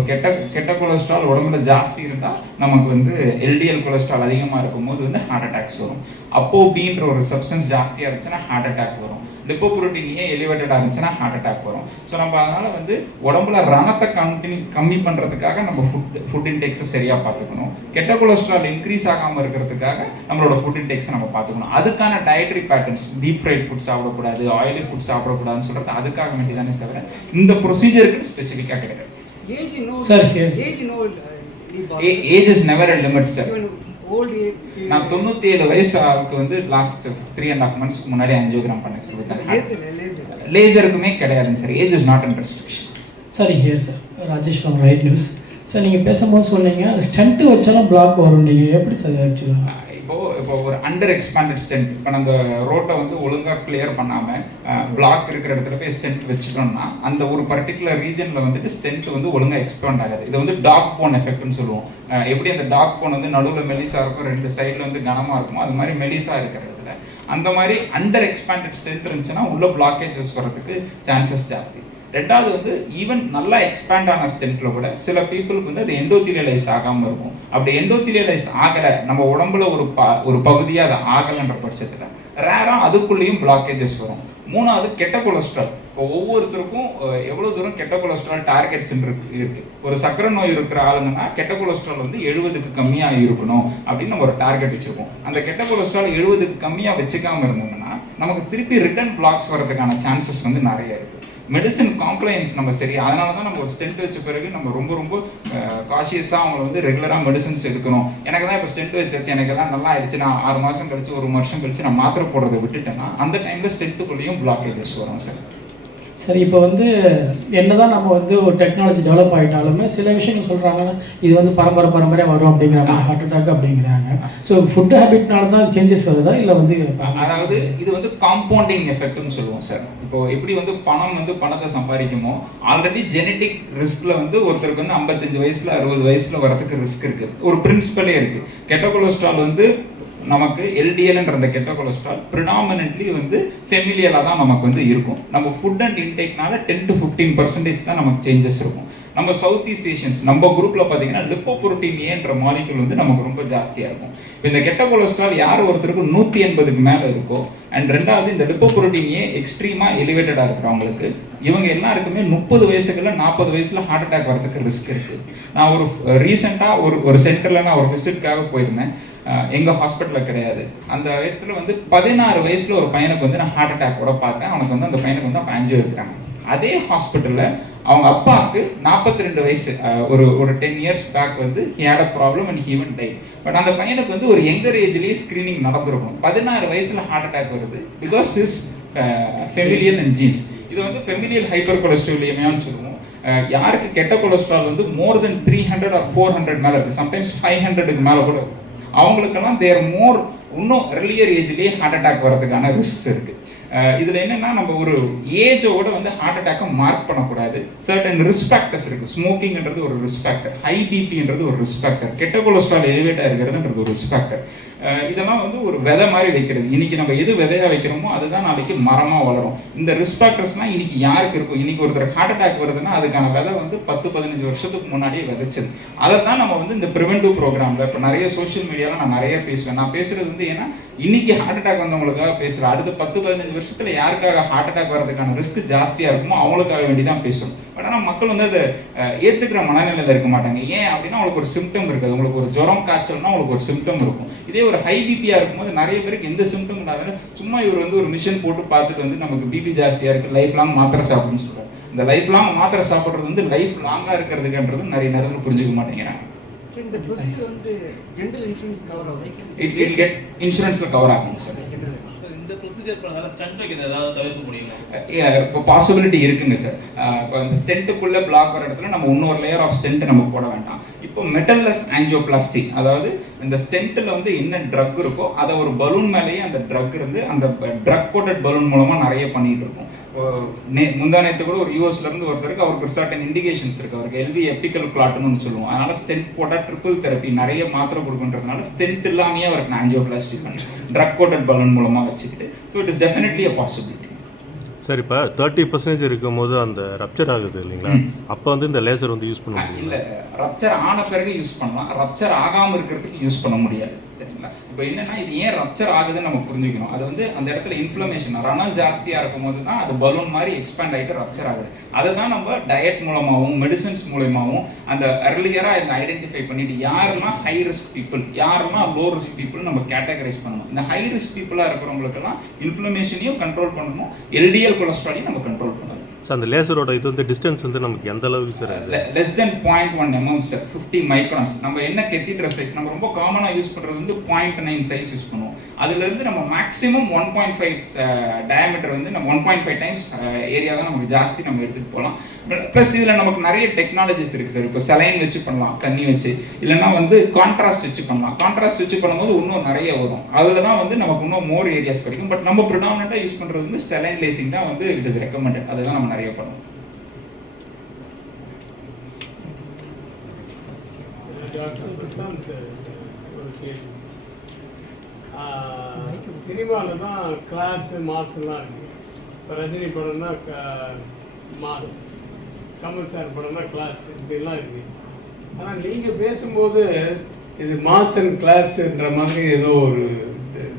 கெட்ட கொலஸ்ட்ரால் உடம்புல ஜாஸ்தி இருந்தால் நமக்கு வந்து எல்டிஎல் கொலஸ்ட்ரால் அதிகமாக இருக்கும்போது வந்து ஹார்ட் அட்டாக்ஸ் வரும். அப்போபின்ற ஒரு சப்ஸ்டன்ஸ் ஜாஸ்தியாக இருந்துச்சுன்னா ஹார்ட் அட்டாக் வரும். லிப்போப்ரோட்டீன் எலிவேட்டடாக இருந்துச்சுன்னா ஹார்ட் அட்டாக் வரும். ஸோ நம்ம அதனால் வந்து உடம்புல ரணத்தை கம்மி பண்ணுறதுக்காக நம்ம ஃபுட் இன்டேக்ஸை சரியாக பார்த்துக்கணும். கெட்ட கொலஸ்ட்ரால் இன்க்ரீஸ் ஆகாமல் இருக்கிறதுக்காக நம்மளோட ஃபுட் இன்டேக்ஸை நம்ம பார்த்துக்கணும். அதுக்கான dietary patterns, deep fried food சாப்பிடக்கூடாது, ஆயிலி ஃபுட் சாப்பிடக்கூடாதுன்னு சொல்கிறது அதுக்காக வேண்டியதானே தவிர இந்த ப்ரொசீஜருக்கு ஸ்பெசிஃபிக்காக கிடையாது. Age is never a limit sir. நான் 97 வயசு ஆளுக்கு வந்து லாஸ்ட் 3.5 monthsக்கு முன்னாடி ஆஞ்சியோகிராம் பண்ணேன் சார். லேசருக்குமே கிடையாதுங்க sir. Age is not an restriction. Sir here sir Rajesh from right news. Sir நீங்கள் பேசும்போது சொன்னீங்க ஸ்டென்ட்டு வச்சாலும் பிளாக் வரும். நீங்கள் எப்படி சார் ஆக்சுவலாக இப்போ ஒரு அண்டர் எக்ஸ்பாண்டட் ஸ்டென்ட், இப்போ நம்ம ரோட்டை வந்து ஒழுங்காக கிளியர் பண்ணாமல் பிளாக் இருக்கிற இடத்துல போய் ஸ்டென்ட் வச்சுட்டோம்னா அந்த ஒரு பர்டிகுலர் ரீஜனில் வந்துட்டு ஸ்டென்ட் வந்து ஒழுங்காக எக்ஸ்பேண்ட் ஆகாது. இதை வந்து டாக் போன் எஃபெக்ட்னு சொல்லுவோம். எப்படி அந்த டாக் போன் வந்து நடுவில் மெலிசாக இருக்கும், 2 சைடில் வந்து கனமாக இருக்குமோ அது மாதிரி மெலிசாக இருக்கிற இடத்துல அந்த மாதிரி அண்டர் எக்ஸ்பாண்டட் ஸ்டென்ட் இருந்துச்சுன்னா உள்ள பிளாக்கேஜஸ் வரதுக்கு சான்சஸ் ஜாஸ்தி. ரெண்டாவது வந்து ஈவன் நல்லா எக்ஸ்பேண்ட் ஆன ஸ்டென்ட்ல கூட சில பீப்புளுக்கு வந்து அது எண்டோத்திலியலைஸ் ஆகாமல் இருக்கும். அப்படி எண்டோத்திலியலைஸ் ஆகலை, நம்ம உடம்புல ஒரு பகுதியாக அது ஆகலைன்ற பட்சத்தில் ரேராக அதுக்குள்ளேயும் பிளாக்கேஜஸ் வரும். மூணாவது கெட்ட கொலஸ்ட்ரால். இப்போ ஒவ்வொருத்தருக்கும் எவ்வளோ தூரம் கெட்ட கொலஸ்ட்ரால் டார்கெட்ஸ் இருக்கு. ஒரு சக்கரை நோய் இருக்கிற ஆளுங்கன்னா கெட்ட கொலஸ்ட்ரால் வந்து 70க்கு கம்மியாக இருக்கணும் அப்படின்னு நம்ம ஒரு டார்கெட் வச்சுருக்கோம். அந்த கெட்ட கொலஸ்ட்ரால் 70க்கு கம்மியாக வச்சுக்காமல் இருந்தோம்னா நமக்கு திருப்பி ரிட்டர்ன் பிளாக்ஸ் வரதுக்கான சான்சஸ் வந்து நிறைய இருக்குது. மெடிசன் காம்ப்ளைன்ஸ் நம்ம சரி, அதனால தான் நம்ம ஒரு ஸ்டென்ட் வச்ச பிறகு நம்ம ரொம்ப காஷியஸாக அவங்களை வந்து ரெகுலராக மெடிசன்ஸ் எடுக்கணும். எனக்கு தான் இப்போ ஸ்டென்ட் வச்சாச்சு, எனக்கு எல்லாம் நல்லா ஆயிடுச்சு, நான் 6 மாதம் கழிச்சு 1 வருஷம் கழிச்சு நான் மாத்திரை போடுறதை விட்டுட்டேன்னா அந்த டைமில் ஸ்டென்ட்டுக்குள்ளேயும் பிளாக்கேஜஸ் வரும் சார். சரி, இப்போ வந்து என்னதான் நம்ம வந்து ஒரு டெக்னாலஜி டெவலப் ஆகிட்டாலுமே சில விஷயங்கள் சொல்கிறாங்கன்னா இது வந்து பரம்பரையாக வரும் அப்படிங்கிறாங்க, ஹார்ட் அட்டாக் அப்படிங்கிறாங்க. ஸோ ஃபுட் ஹேபிட்னால தான் சேஞ்சஸ் வருதா இல்லை வந்து அதாவது இது வந்து காம்பவுண்டிங் எஃபெக்ட்னு சொல்லுவோம் சார். இப்போ எப்படி வந்து பணம் வந்து பணத்தை சம்பாதிக்குமோ ஆல்ரெடி ஜெனட்டிக் ரிஸ்க்ல வந்து ஒருத்தருக்கு வந்து 55 வயசுல 60 வயசுல வரதுக்கு ரிஸ்க் இருக்கு. ஒரு பிரின்சிபலே இருக்கு. கெட்ட கொலஸ்ட்ரால் வந்து நமக்கு எல்டிஎல்ன்ற அந்த கெட்ட கொலஸ்ட்ரால் ப்ரிடாமினென்ட்லி வந்து ஃபெமிலியலாக தான் நமக்கு வந்து இருக்கும். நம்ம ஃபுட் அண்ட் இன்டேக்னால 10 to 15% தான் நமக்கு சேஞ்சஸ் இருக்கும். நம்ம சவுத் ஈஸ்ட் ஏஷியன்ஸ் நம்ம குரூப்பில் பார்த்தீங்கன்னா லிப்போப்ரோட்டீன் ஏன்ற மாலிகுல் வந்து நமக்கு ரொம்ப ஜாஸ்தியாக இருக்கும். இப்போ இந்த கெட்ட கொலஸ்ட்ரால் யார் ஒருத்தருக்கு 180க்கு மேலே இருக்கோ அண்ட் ரெண்டாவது இந்த லிப்போப்ரோட்டீன் ஏ எக்ஸ்ட்ரீமாக எலிவேட்டடாக இருக்கிறவங்களுக்கு இவங்க எல்லாருக்குமே 30 வயசுக்குள்ள 40 வயசுல ஹார்ட் அட்டாக் வரதுக்கு ரிஸ்க் இருக்குது. நான் ஒரு ரீசெண்டாக ஒரு சென்டரில் நான் ஒரு விசிட்காக போயிருந்தேன். எங்கள் ஹாஸ்பிட்டலில் கிடையாது. அந்த இடத்துல வந்து 16 வயசில் ஒரு பையனுக்கு வந்து நான் ஹார்ட் அட்டாக்கோட பார்த்தேன். அவனுக்கு வந்து அந்த பையனுக்கு வந்து ஆஞ்சியோ இருக்கிறாங்க. அதே ஹாஸ்பிட்டலில் அவங்க அப்பாவுக்கு 42 வயசு, ஒரு 10 years பேக் வந்து he had a problem and he even died. But அந்த பையனுக்கு வந்து ஒரு யங்கர் ஏஜ்லேயே ஸ்க்ரீனிங் நடந்திருக்கும். 16 வயசுல ஹார்ட் அட்டாக் வருது because is familial and jeans. இது வந்து ஃபெமிலியல் ஹைப்பர் கொலஸ்ட்ராலியமியான்னு சொல்லுவோம். யாருக்கு கெட்ட கொலஸ்ட்ரால் வந்து மோர் தென் 300 or 400 மேலே இருக்குது, சம்டைம்ஸ் 500க்கு மேலே கூட இருக்கும். அவங்களுக்கெல்லாம் தேர் மோர் இன்னும் எர்லியர் ஏஜ்லேயே ஹார்ட் அட்டாக் வரதுக்கான ரிஸ்க் இருக்குது. இதில் என்னென்னா நம்ம ஒரு ஏஜோட வந்து ஹார்ட் அட்டாக்கை மார்க் பண்ணக்கூடாது. சர்டன் ரிஸ்க் ஃபேக்டர்ஸ் இருக்குது. ஸ்மோக்கிங்ன்றது ஒரு ரிஸ்க் ஃபேக்டர், ஹை பிபின்றது ஒரு ரிஸ்க் ஃபேக்டர், கெட்ட கொலஸ்ட்ரால் எலிவேட்டாக இருக்கிறதுன்றது ஒரு ரிஸ்க் ஃபேக்டர். இதெல்லாம் வந்து ஒரு விதை மாதிரி வைக்கிறது. இன்னைக்கு நம்ம எது விதையாக வைக்கிறோமோ அதுதான் நாளைக்கு மரமாக வளரும். இந்த ரிஸ்க் ஃபேக்டர்ஸ்லாம் இன்னைக்கு யாருக்கு இருக்கும்? இன்னைக்கு ஒருத்தர் ஹார்ட் அட்டாக் வருதுன்னா அதுக்கான விதை வந்து 10-15 வருஷத்துக்கு முன்னாடியே விதைச்சது. அதை தான் நம்ம வந்து இந்த ப்ரிவென்டிவ் ப்ரோக்ராமில் இப்போ நிறைய சோஷியல் மீடியாவில் நான் நிறைய பேசுவேன். நான் பேசுறது வந்து ஏன்னா இன்னைக்கு ஹார்ட் அட்டாக் வந்தவங்களுக்காக பேசுகிறேன். அடுத்த 10-15 வருஷத்துல யாருக்காக ஹார்ட் அட்டாக் வரதுக்கான ரிஸ்க் ஜாஸ்தியாக இருக்குமோ அவங்களுக்காக வேண்டி தான் பேசணும். பட் ஆனால் மக்கள் வந்து அதை ஏற்றுக்கிற மனநிலையில் இருக்க மாட்டாங்க. ஏன் அப்படின்னா அவங்களுக்கு ஒரு சிம்டம் இருக்குது. உங்களுக்கு ஒரு ஜுரம் காய்ச்சல்னா உங்களுக்கு ஒரு சிம்டம் இருக்கும். இதே ஒரு ஹை பிபியாக இருக்கும்போது நிறைய பேருக்கு எந்த சிம்டம் இல்லாத சும்மா இவர் வந்து ஒரு மிஷின் போட்டு பார்த்துட்டு வந்து நமக்கு பிபி ஜாஸ்தியாக இருக்குது, லைஃப் லாங் மாத்திரை சாப்பிடுன்னு சொல்கிறார். இந்த லைஃப் லாங் மாத்திரை சாப்பிட்றது வந்து லைஃப் லாங்காக இருக்கிறதுன்றது நிறைய நேரத்தில் புரிஞ்சுக்க மாட்டேங்கிறாங்க. இந்த ப்ரொசீஜர் வந்து ஜெனரல் இன்சூரன்ஸ் கவர் ஆகும். இட் கெட் இன்சூரன்ஸில் கவர் ஆகும் சார். இந்த ப்ரொசீஜர் பண்ணதால ஸ்டண்ட் வைக்கிறது ஏதாவது தவிர்க்க முடியுமா? இப்போ பாசிபிலிட்டி இருக்குங்க சார். இப்போ இந்த ஸ்டென்ட்டுக்குள்ளே பிளாக் வர இடத்துல நம்ம இன்னொரு லேயர் ஆஃப் ஸ்டென்ட் நம்ம போட வேண்டாம். இப்போ மெட்டல்லெஸ் ஆஞ்சியோபிளாஸ்டி, அதாவது இந்த ஸ்டென்ட்டில் வந்து என்ன ட்ரக் இருக்கோ அதை ஒரு பலூன் மேலேயே அந்த ட்ரக் இருந்து அந்த ட்ரக் கோட்டட் பலூன் மூலமாக நிறைய பண்ணிகிட்டு இருக்கோம். முந்தானத்து கூட ஒரு யூஎஸ்லேருந்து ஒருத்தருக்கு அவருக்கு ஒரு சர்டன் இண்டிகேஷன்ஸ் இருக்குது, அவருக்கு எல்வி எப்பிக்கல் கிளாட்னு சொல்லுவோம். அதனால் ஸ்டென்ட் போட்டால் ட்ரிபிள் தெரப்பி நிறைய மாத்திரை கொடுக்குன்றதுனால ஸ்டென்ட் இல்லாமையே அவருக்கு நான் ஆஞ்சியோபிளாஸ்டி பண்ணேன் ட்ரக் கோட்டட் பலூன் மூலமாக வச்சுக்கிட்டு. So it is definitely a possibility. Sir இப்போ 30% இருக்கும்போது அந்த ரப்சர் ஆகுது இல்லைங்களா, அப்போ வந்து இந்த லேசர் வந்து யூஸ் பண்ண முடியும்? இல்லை, ரப்சர் ஆன பிறகு யூஸ் பண்ணலாம், ரப்சர் ஆகாமல் இருக்கிறதுக்கு யூஸ் பண்ண முடியாது. சரிங்களா? இப்போ என்னன்னா இது ஏன் ரப்சர் ஆகுதுன்னு நம்ம புரிஞ்சுக்கணும். அது வந்து அந்த இடத்துல இன்ஃப்ளமேஷன் ரணம் ஜாஸ்தியாக இருக்கும் போது தான் அது பலூன் மாதிரி எக்ஸ்பேண்ட் ஆகிட்டு ரப்சர் ஆகுது. அதை தான் நம்ம டயட் மூலமாகவும் மெடிசன்ஸ் மூலமாகவும் அந்த எர்லியராக இதை ஐடென்டிஃபை பண்ணிட்டு யாரெல்லாம் ஹை ரிஸ்க் பீப்புள், யாரெல்லாம் லோ ரிஸ்க் பீப்புள் நம்ம கேட்டகரைஸ் பண்ணணும். இந்த ஹை ரிஸ்க் பீப்புளாக இருக்கிறவங்களுக்கெல்லாம் இன்ஃப்ளமேஷனையும் கண்ட்ரோல் பண்ணணும், எல்டிஎல் கொலஸ்ட்ராலையும் நம்ம கண்ட்ரோல் பண்ணணும். ஸோ அந்த லேசரோட இது வந்து டிஸ்டன்ஸ் வந்து நமக்கு எந்த அளவுக்கு sir? Less than 0.1 mm sir, 50 microns. நம்ம என்ன கெத்திட்ர சைஸ் நம்ம ரொம்ப காமனாக யூஸ் பண்ணுறது வந்து 0.9 சைஸ் யூஸ் பண்ணுவோம். அதுலேருந்து நம்ம மேக்ஸிமம் 1.5 டயமீட்டர் வந்து நம்ம 1.5 டைம்ஸ் ஏரியா தான் நமக்கு ஜாஸ்தி நம்ம எடுத்துகிட்டு போகலாம். ப்ளஸ் இதில் நமக்கு நிறைய டெக்னாலஜிஸ் இருக்குது சார். இப்போ சலைன் வச்சு பண்ணலாம், தண்ணி வச்சு, இல்லைன்னா வந்து கான்ட்ராஸ்ட் வச்சு பண்ணலாம். கான்ட்ராஸ்ட் வச்சு பண்ணும்போது இன்னும் நிறைய வரும். அதில் தான் வந்து நமக்கு இன்னும் மோர் ஏரியாஸ் கிடைக்கும். பட் நம்ம ப்ரிடாமினெண்ட்டாக யூஸ் பண்ணுறது வந்து சலைன் லேசிங் தான் வந்து இட் இஸ் ரெக்கமெண்டட். அதுதான் நம்ம நிறைய பண்ணுவோம். சினிமாவில் தான் கிளாஸு மாஸ்லாம் இருக்குது. இப்போ ரஜினி படம்னா மாஸ், கமல் சார் படம்னா கிளாஸ், இப்படிலாம் இருக்குது. ஆனால் நீங்கள் பேசும்போது இது மாஸ் அண்ட் கிளாஸ்ன்ற மாதிரி ஏதோ ஒரு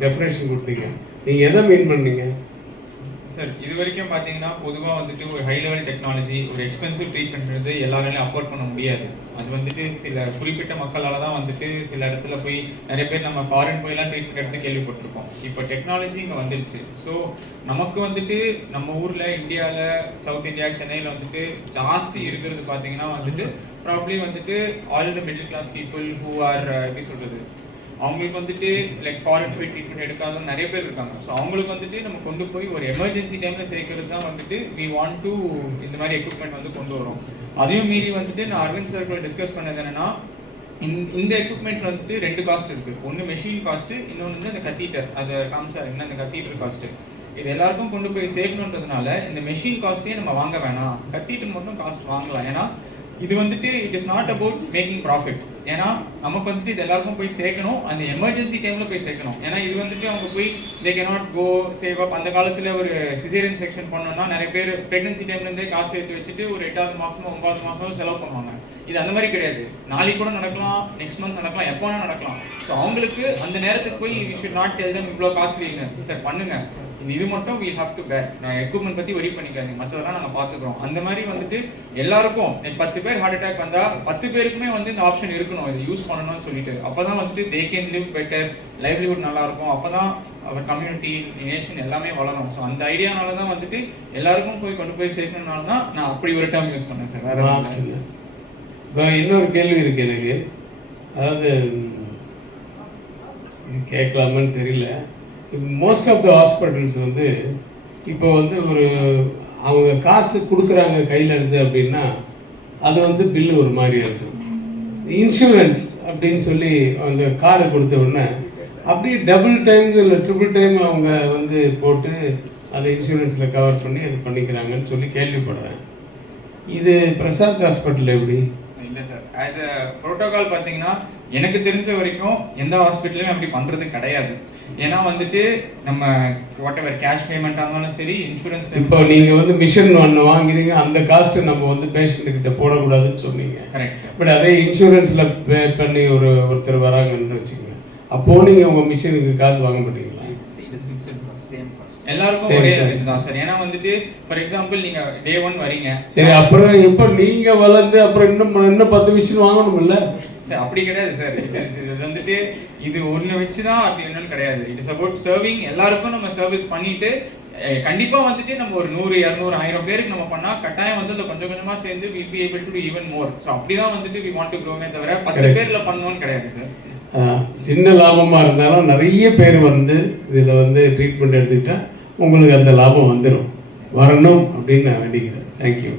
டெஃபினேஷன் கொடுத்தீங்க. நீங்கள் எதை மீன் பண்ணீங்க சார்? இது வரைக்கும் பார்த்தீங்கன்னா பொதுவாக வந்துட்டு ஒரு ஹை லெவல் டெக்னாலஜி, ஒரு எக்ஸ்பென்சிவ் ட்ரீட்மெண்ட் வந்து எல்லாராலையும் அஃபோர்ட் பண்ண முடியாது. அது வந்துட்டு சில குறிப்பிட்ட மக்களால் தான் வந்துட்டு சில இடத்துல போய் நிறைய பேர் நம்ம ஃபாரின் போயெல்லாம் ட்ரீட்மெண்ட் எடுத்து கேள்விப்பட்டிருக்கோம். இப்போ டெக்னாலஜி இங்கே வந்துடுச்சு. ஸோ நமக்கு வந்துட்டு நம்ம ஊரில் இந்தியாவில் சவுத் இந்தியா சென்னையில் வந்துட்டு ஜாஸ்தி இருக்கிறது பார்த்தீங்கன்னா வந்துட்டு ப்ராப்ளி வந்துட்டு all the middle class people who are எப்படி சொல்கிறது, அவங்களுக்கு வந்துட்டு லைக் ஃபாரின் போய் ட்ரீட்மெண்ட் எடுக்காத நிறைய பேர் இருக்காங்க. ஸோ அவங்களுக்கு வந்துட்டு நம்ம கொண்டு போய் ஒரு எமர்ஜென்சி டைமில் சேர்க்கறது தான் வந்துட்டு வி வாண்ட் டு இந்த மாதிரி எக்யூப்மெண்ட் வந்து கொண்டு வரோம். அதையும் மீறி வந்துட்டு நான் அரவிந்த் சார் கூட டிஸ்கஸ் பண்ணது என்னன்னா, இந்த எக்யூப்மெண்ட்ல வந்துட்டு 2 காஸ்ட் இருக்குது. ஒன்று மெஷின் காஸ்ட்டு, இன்னொன்று வந்து அந்த கத்தீட்டர். அதை காமிச்சார் என்ன, அந்த கத்தீட்டர் காஸ்ட்டு. இது எல்லாருக்கும் கொண்டு போய் சேர்க்கணுன்றதுனால இந்த மெஷின் காஸ்ட்டையே நம்ம வாங்க வேணாம், கத்தீட்டர் மட்டும் காஸ்ட் வாங்கலாம். ஏன்னா இது வந்துட்டு it is not about making profit. ஏன்னா நமக்கு வந்துட்டு இது எல்லாருக்கும் போய் சேர்க்கணும், அந்த எமர்ஜென்சி டைமில் போய் சேர்க்கணும். ஏன்னா இது வந்துட்டு அவங்க போய் தே கேனாட் கோ சேவ் அப். அந்த காலத்தில் ஒரு சிசேரியன் செக்ஷன் பண்ணோம்னா நிறைய பேர் ப்ரெக்னன்சி டைம்லேருந்தே காசு சேர்த்து வச்சுட்டு ஒரு 8வது மாதமோ 9வது மாதமோ செலவு பண்ணுவாங்க. இது அந்த மாதிரி கிடையாது. நாளைக்கு கூட நடக்கலாம், நெக்ஸ்ட் மந்த் நடக்கலாம், எப்போ வேணால் நடக்கலாம். ஸோ அவங்களுக்கு அந்த நேரத்துக்கு போய் we should not tell them இவ்வளோ காஸ்ட்லிங்க சார் பண்ணுங்க, இது மட்டும் we have to bear. நான் எக்யூப்மெண்ட் பற்றி ஒரி பண்ணிக்காதீங்க, மற்றதெல்லாம் நாங்கள் பார்த்துக்குறோம். அந்த மாதிரி வந்துட்டு எல்லாருக்கும் 10 பேர் ஹார்ட் அட்டாக் வந்தால் 10 பேருக்குமே வந்து இந்த ஆப்ஷன் இருக்கணும், இது யூஸ் பண்ணணும்னு சொல்லிட்டு. அப்போ தான் வந்துட்டு they can live better, livelihood நல்லாயிருக்கும். அப்போ தான் அவர் கம்யூனிட்டி, நேஷன் எல்லாமே வளரும். ஸோ அந்த ஐடியானால தான் வந்துட்டு எல்லாருக்கும் போய் கொண்டு போய் சேர்க்கணுனால தான் நான் அப்படி ஒரு டேர்ம் யூஸ் பண்ணேன் சார். வேறு இப்போ இன்னொரு கேள்வி இருக்குது எனக்கு. அதாவது கேட்கலாமான்னு தெரியல. மோஸ்ட் ஆஃப் த ஹாஸ்பிட்டல்ஸ் வந்து இப்போ வந்து ஒரு அவங்க காசு கொடுக்குறாங்க கையில் இருந்து அப்படின்னா அது வந்து பில்லு ஒரு மாதிரி இருக்கும். இன்சூரன்ஸ் அப்படின்னு சொல்லி அந்த கார்டை கொடுத்த உடனே அப்படியே டபுள் டைம் இல்லை ட்ரிபிள் டைம் அவங்க வந்து போட்டு அதை இன்சூரன்ஸில் கவர் பண்ணி அது பண்ணிக்கிறாங்கன்னு சொல்லி கேள்விப்படுறேன். இது பிரசாத் ஹாஸ்பிட்டல் எப்படி? இல்லை சார், ஆஸ் அ ப்ரோட்டோகால் பார்த்தீங்கன்னா எனக்கு தெரிஞ்ச வரைக்கும் எந்த ஹாஸ்பிட்டலையும் அப்படி பண்ணுறது கிடையாது. ஏன்னா வந்துட்டு நம்ம வாட் எவர் கேஷ் பேமெண்ட்டாக இருந்தாலும் சரி, இன்சூரன்ஸ். இப்போ நீங்கள் வந்து மிஷின் ஒன்று வாங்கினீங்க, அந்த காஸ்ட்டு நம்ம வந்து பேஷண்ட்டுக்கிட்ட போடக்கூடாதுன்னு சொன்னீங்க. Correct sir. பட் அதே இன்சூரன்ஸில் பே பண்ணி ஒருத்தர் வராங்கன்னு வச்சுக்கோங்க, அப்போது நீங்கள் உங்கள் மிஷினுக்கு காசு வாங்க மாட்டீங்களா? எல்லாருக்கும் ஒரே தான் சார். ஏன்னா வந்துட்டு ஃபார் எக்ஸாம்பிள் நீங்கள் டே 1 வரீங்க, சரி, அப்புறம் எப்போ நீங்கள் வளர்ந்து அப்புறம் இன்னும் 10 மிஷின் வாங்கணும் இல்லை சார்? அப்படி கிடையாது சார். இது வந்துட்டு இது ஒன்று வச்சு தான் அப்படி என்னன்னு கிடையாது. It is about serving. எல்லாருக்கும் நம்ம சர்வீஸ் பண்ணிட்டு கண்டிப்பாக வந்துட்டு நம்ம ஒரு 100, 200, 1000 பேருக்கு நம்ம பண்ணால் கட்டாயம் வந்து அதில் கொஞ்சம் கொஞ்சமாக சேர்ந்து will be able to to even more. So அப்படி தான் வந்துட்டு வி வாண்ட் டு க்ரோமே தவிர 10 பேரில் பண்ணணும்னு கிடையாது சார். சின்ன லாபமாக இருந்தாலும் நிறைய பேர் வந்து இதில் வந்து ட்ரீட்மெண்ட் எடுத்துக்கிட்டால் உங்களுக்கு அந்த லாபம் வரணும் அப்படின்னு நான் வேண்டிக்கிறேன். தேங்க்யூ.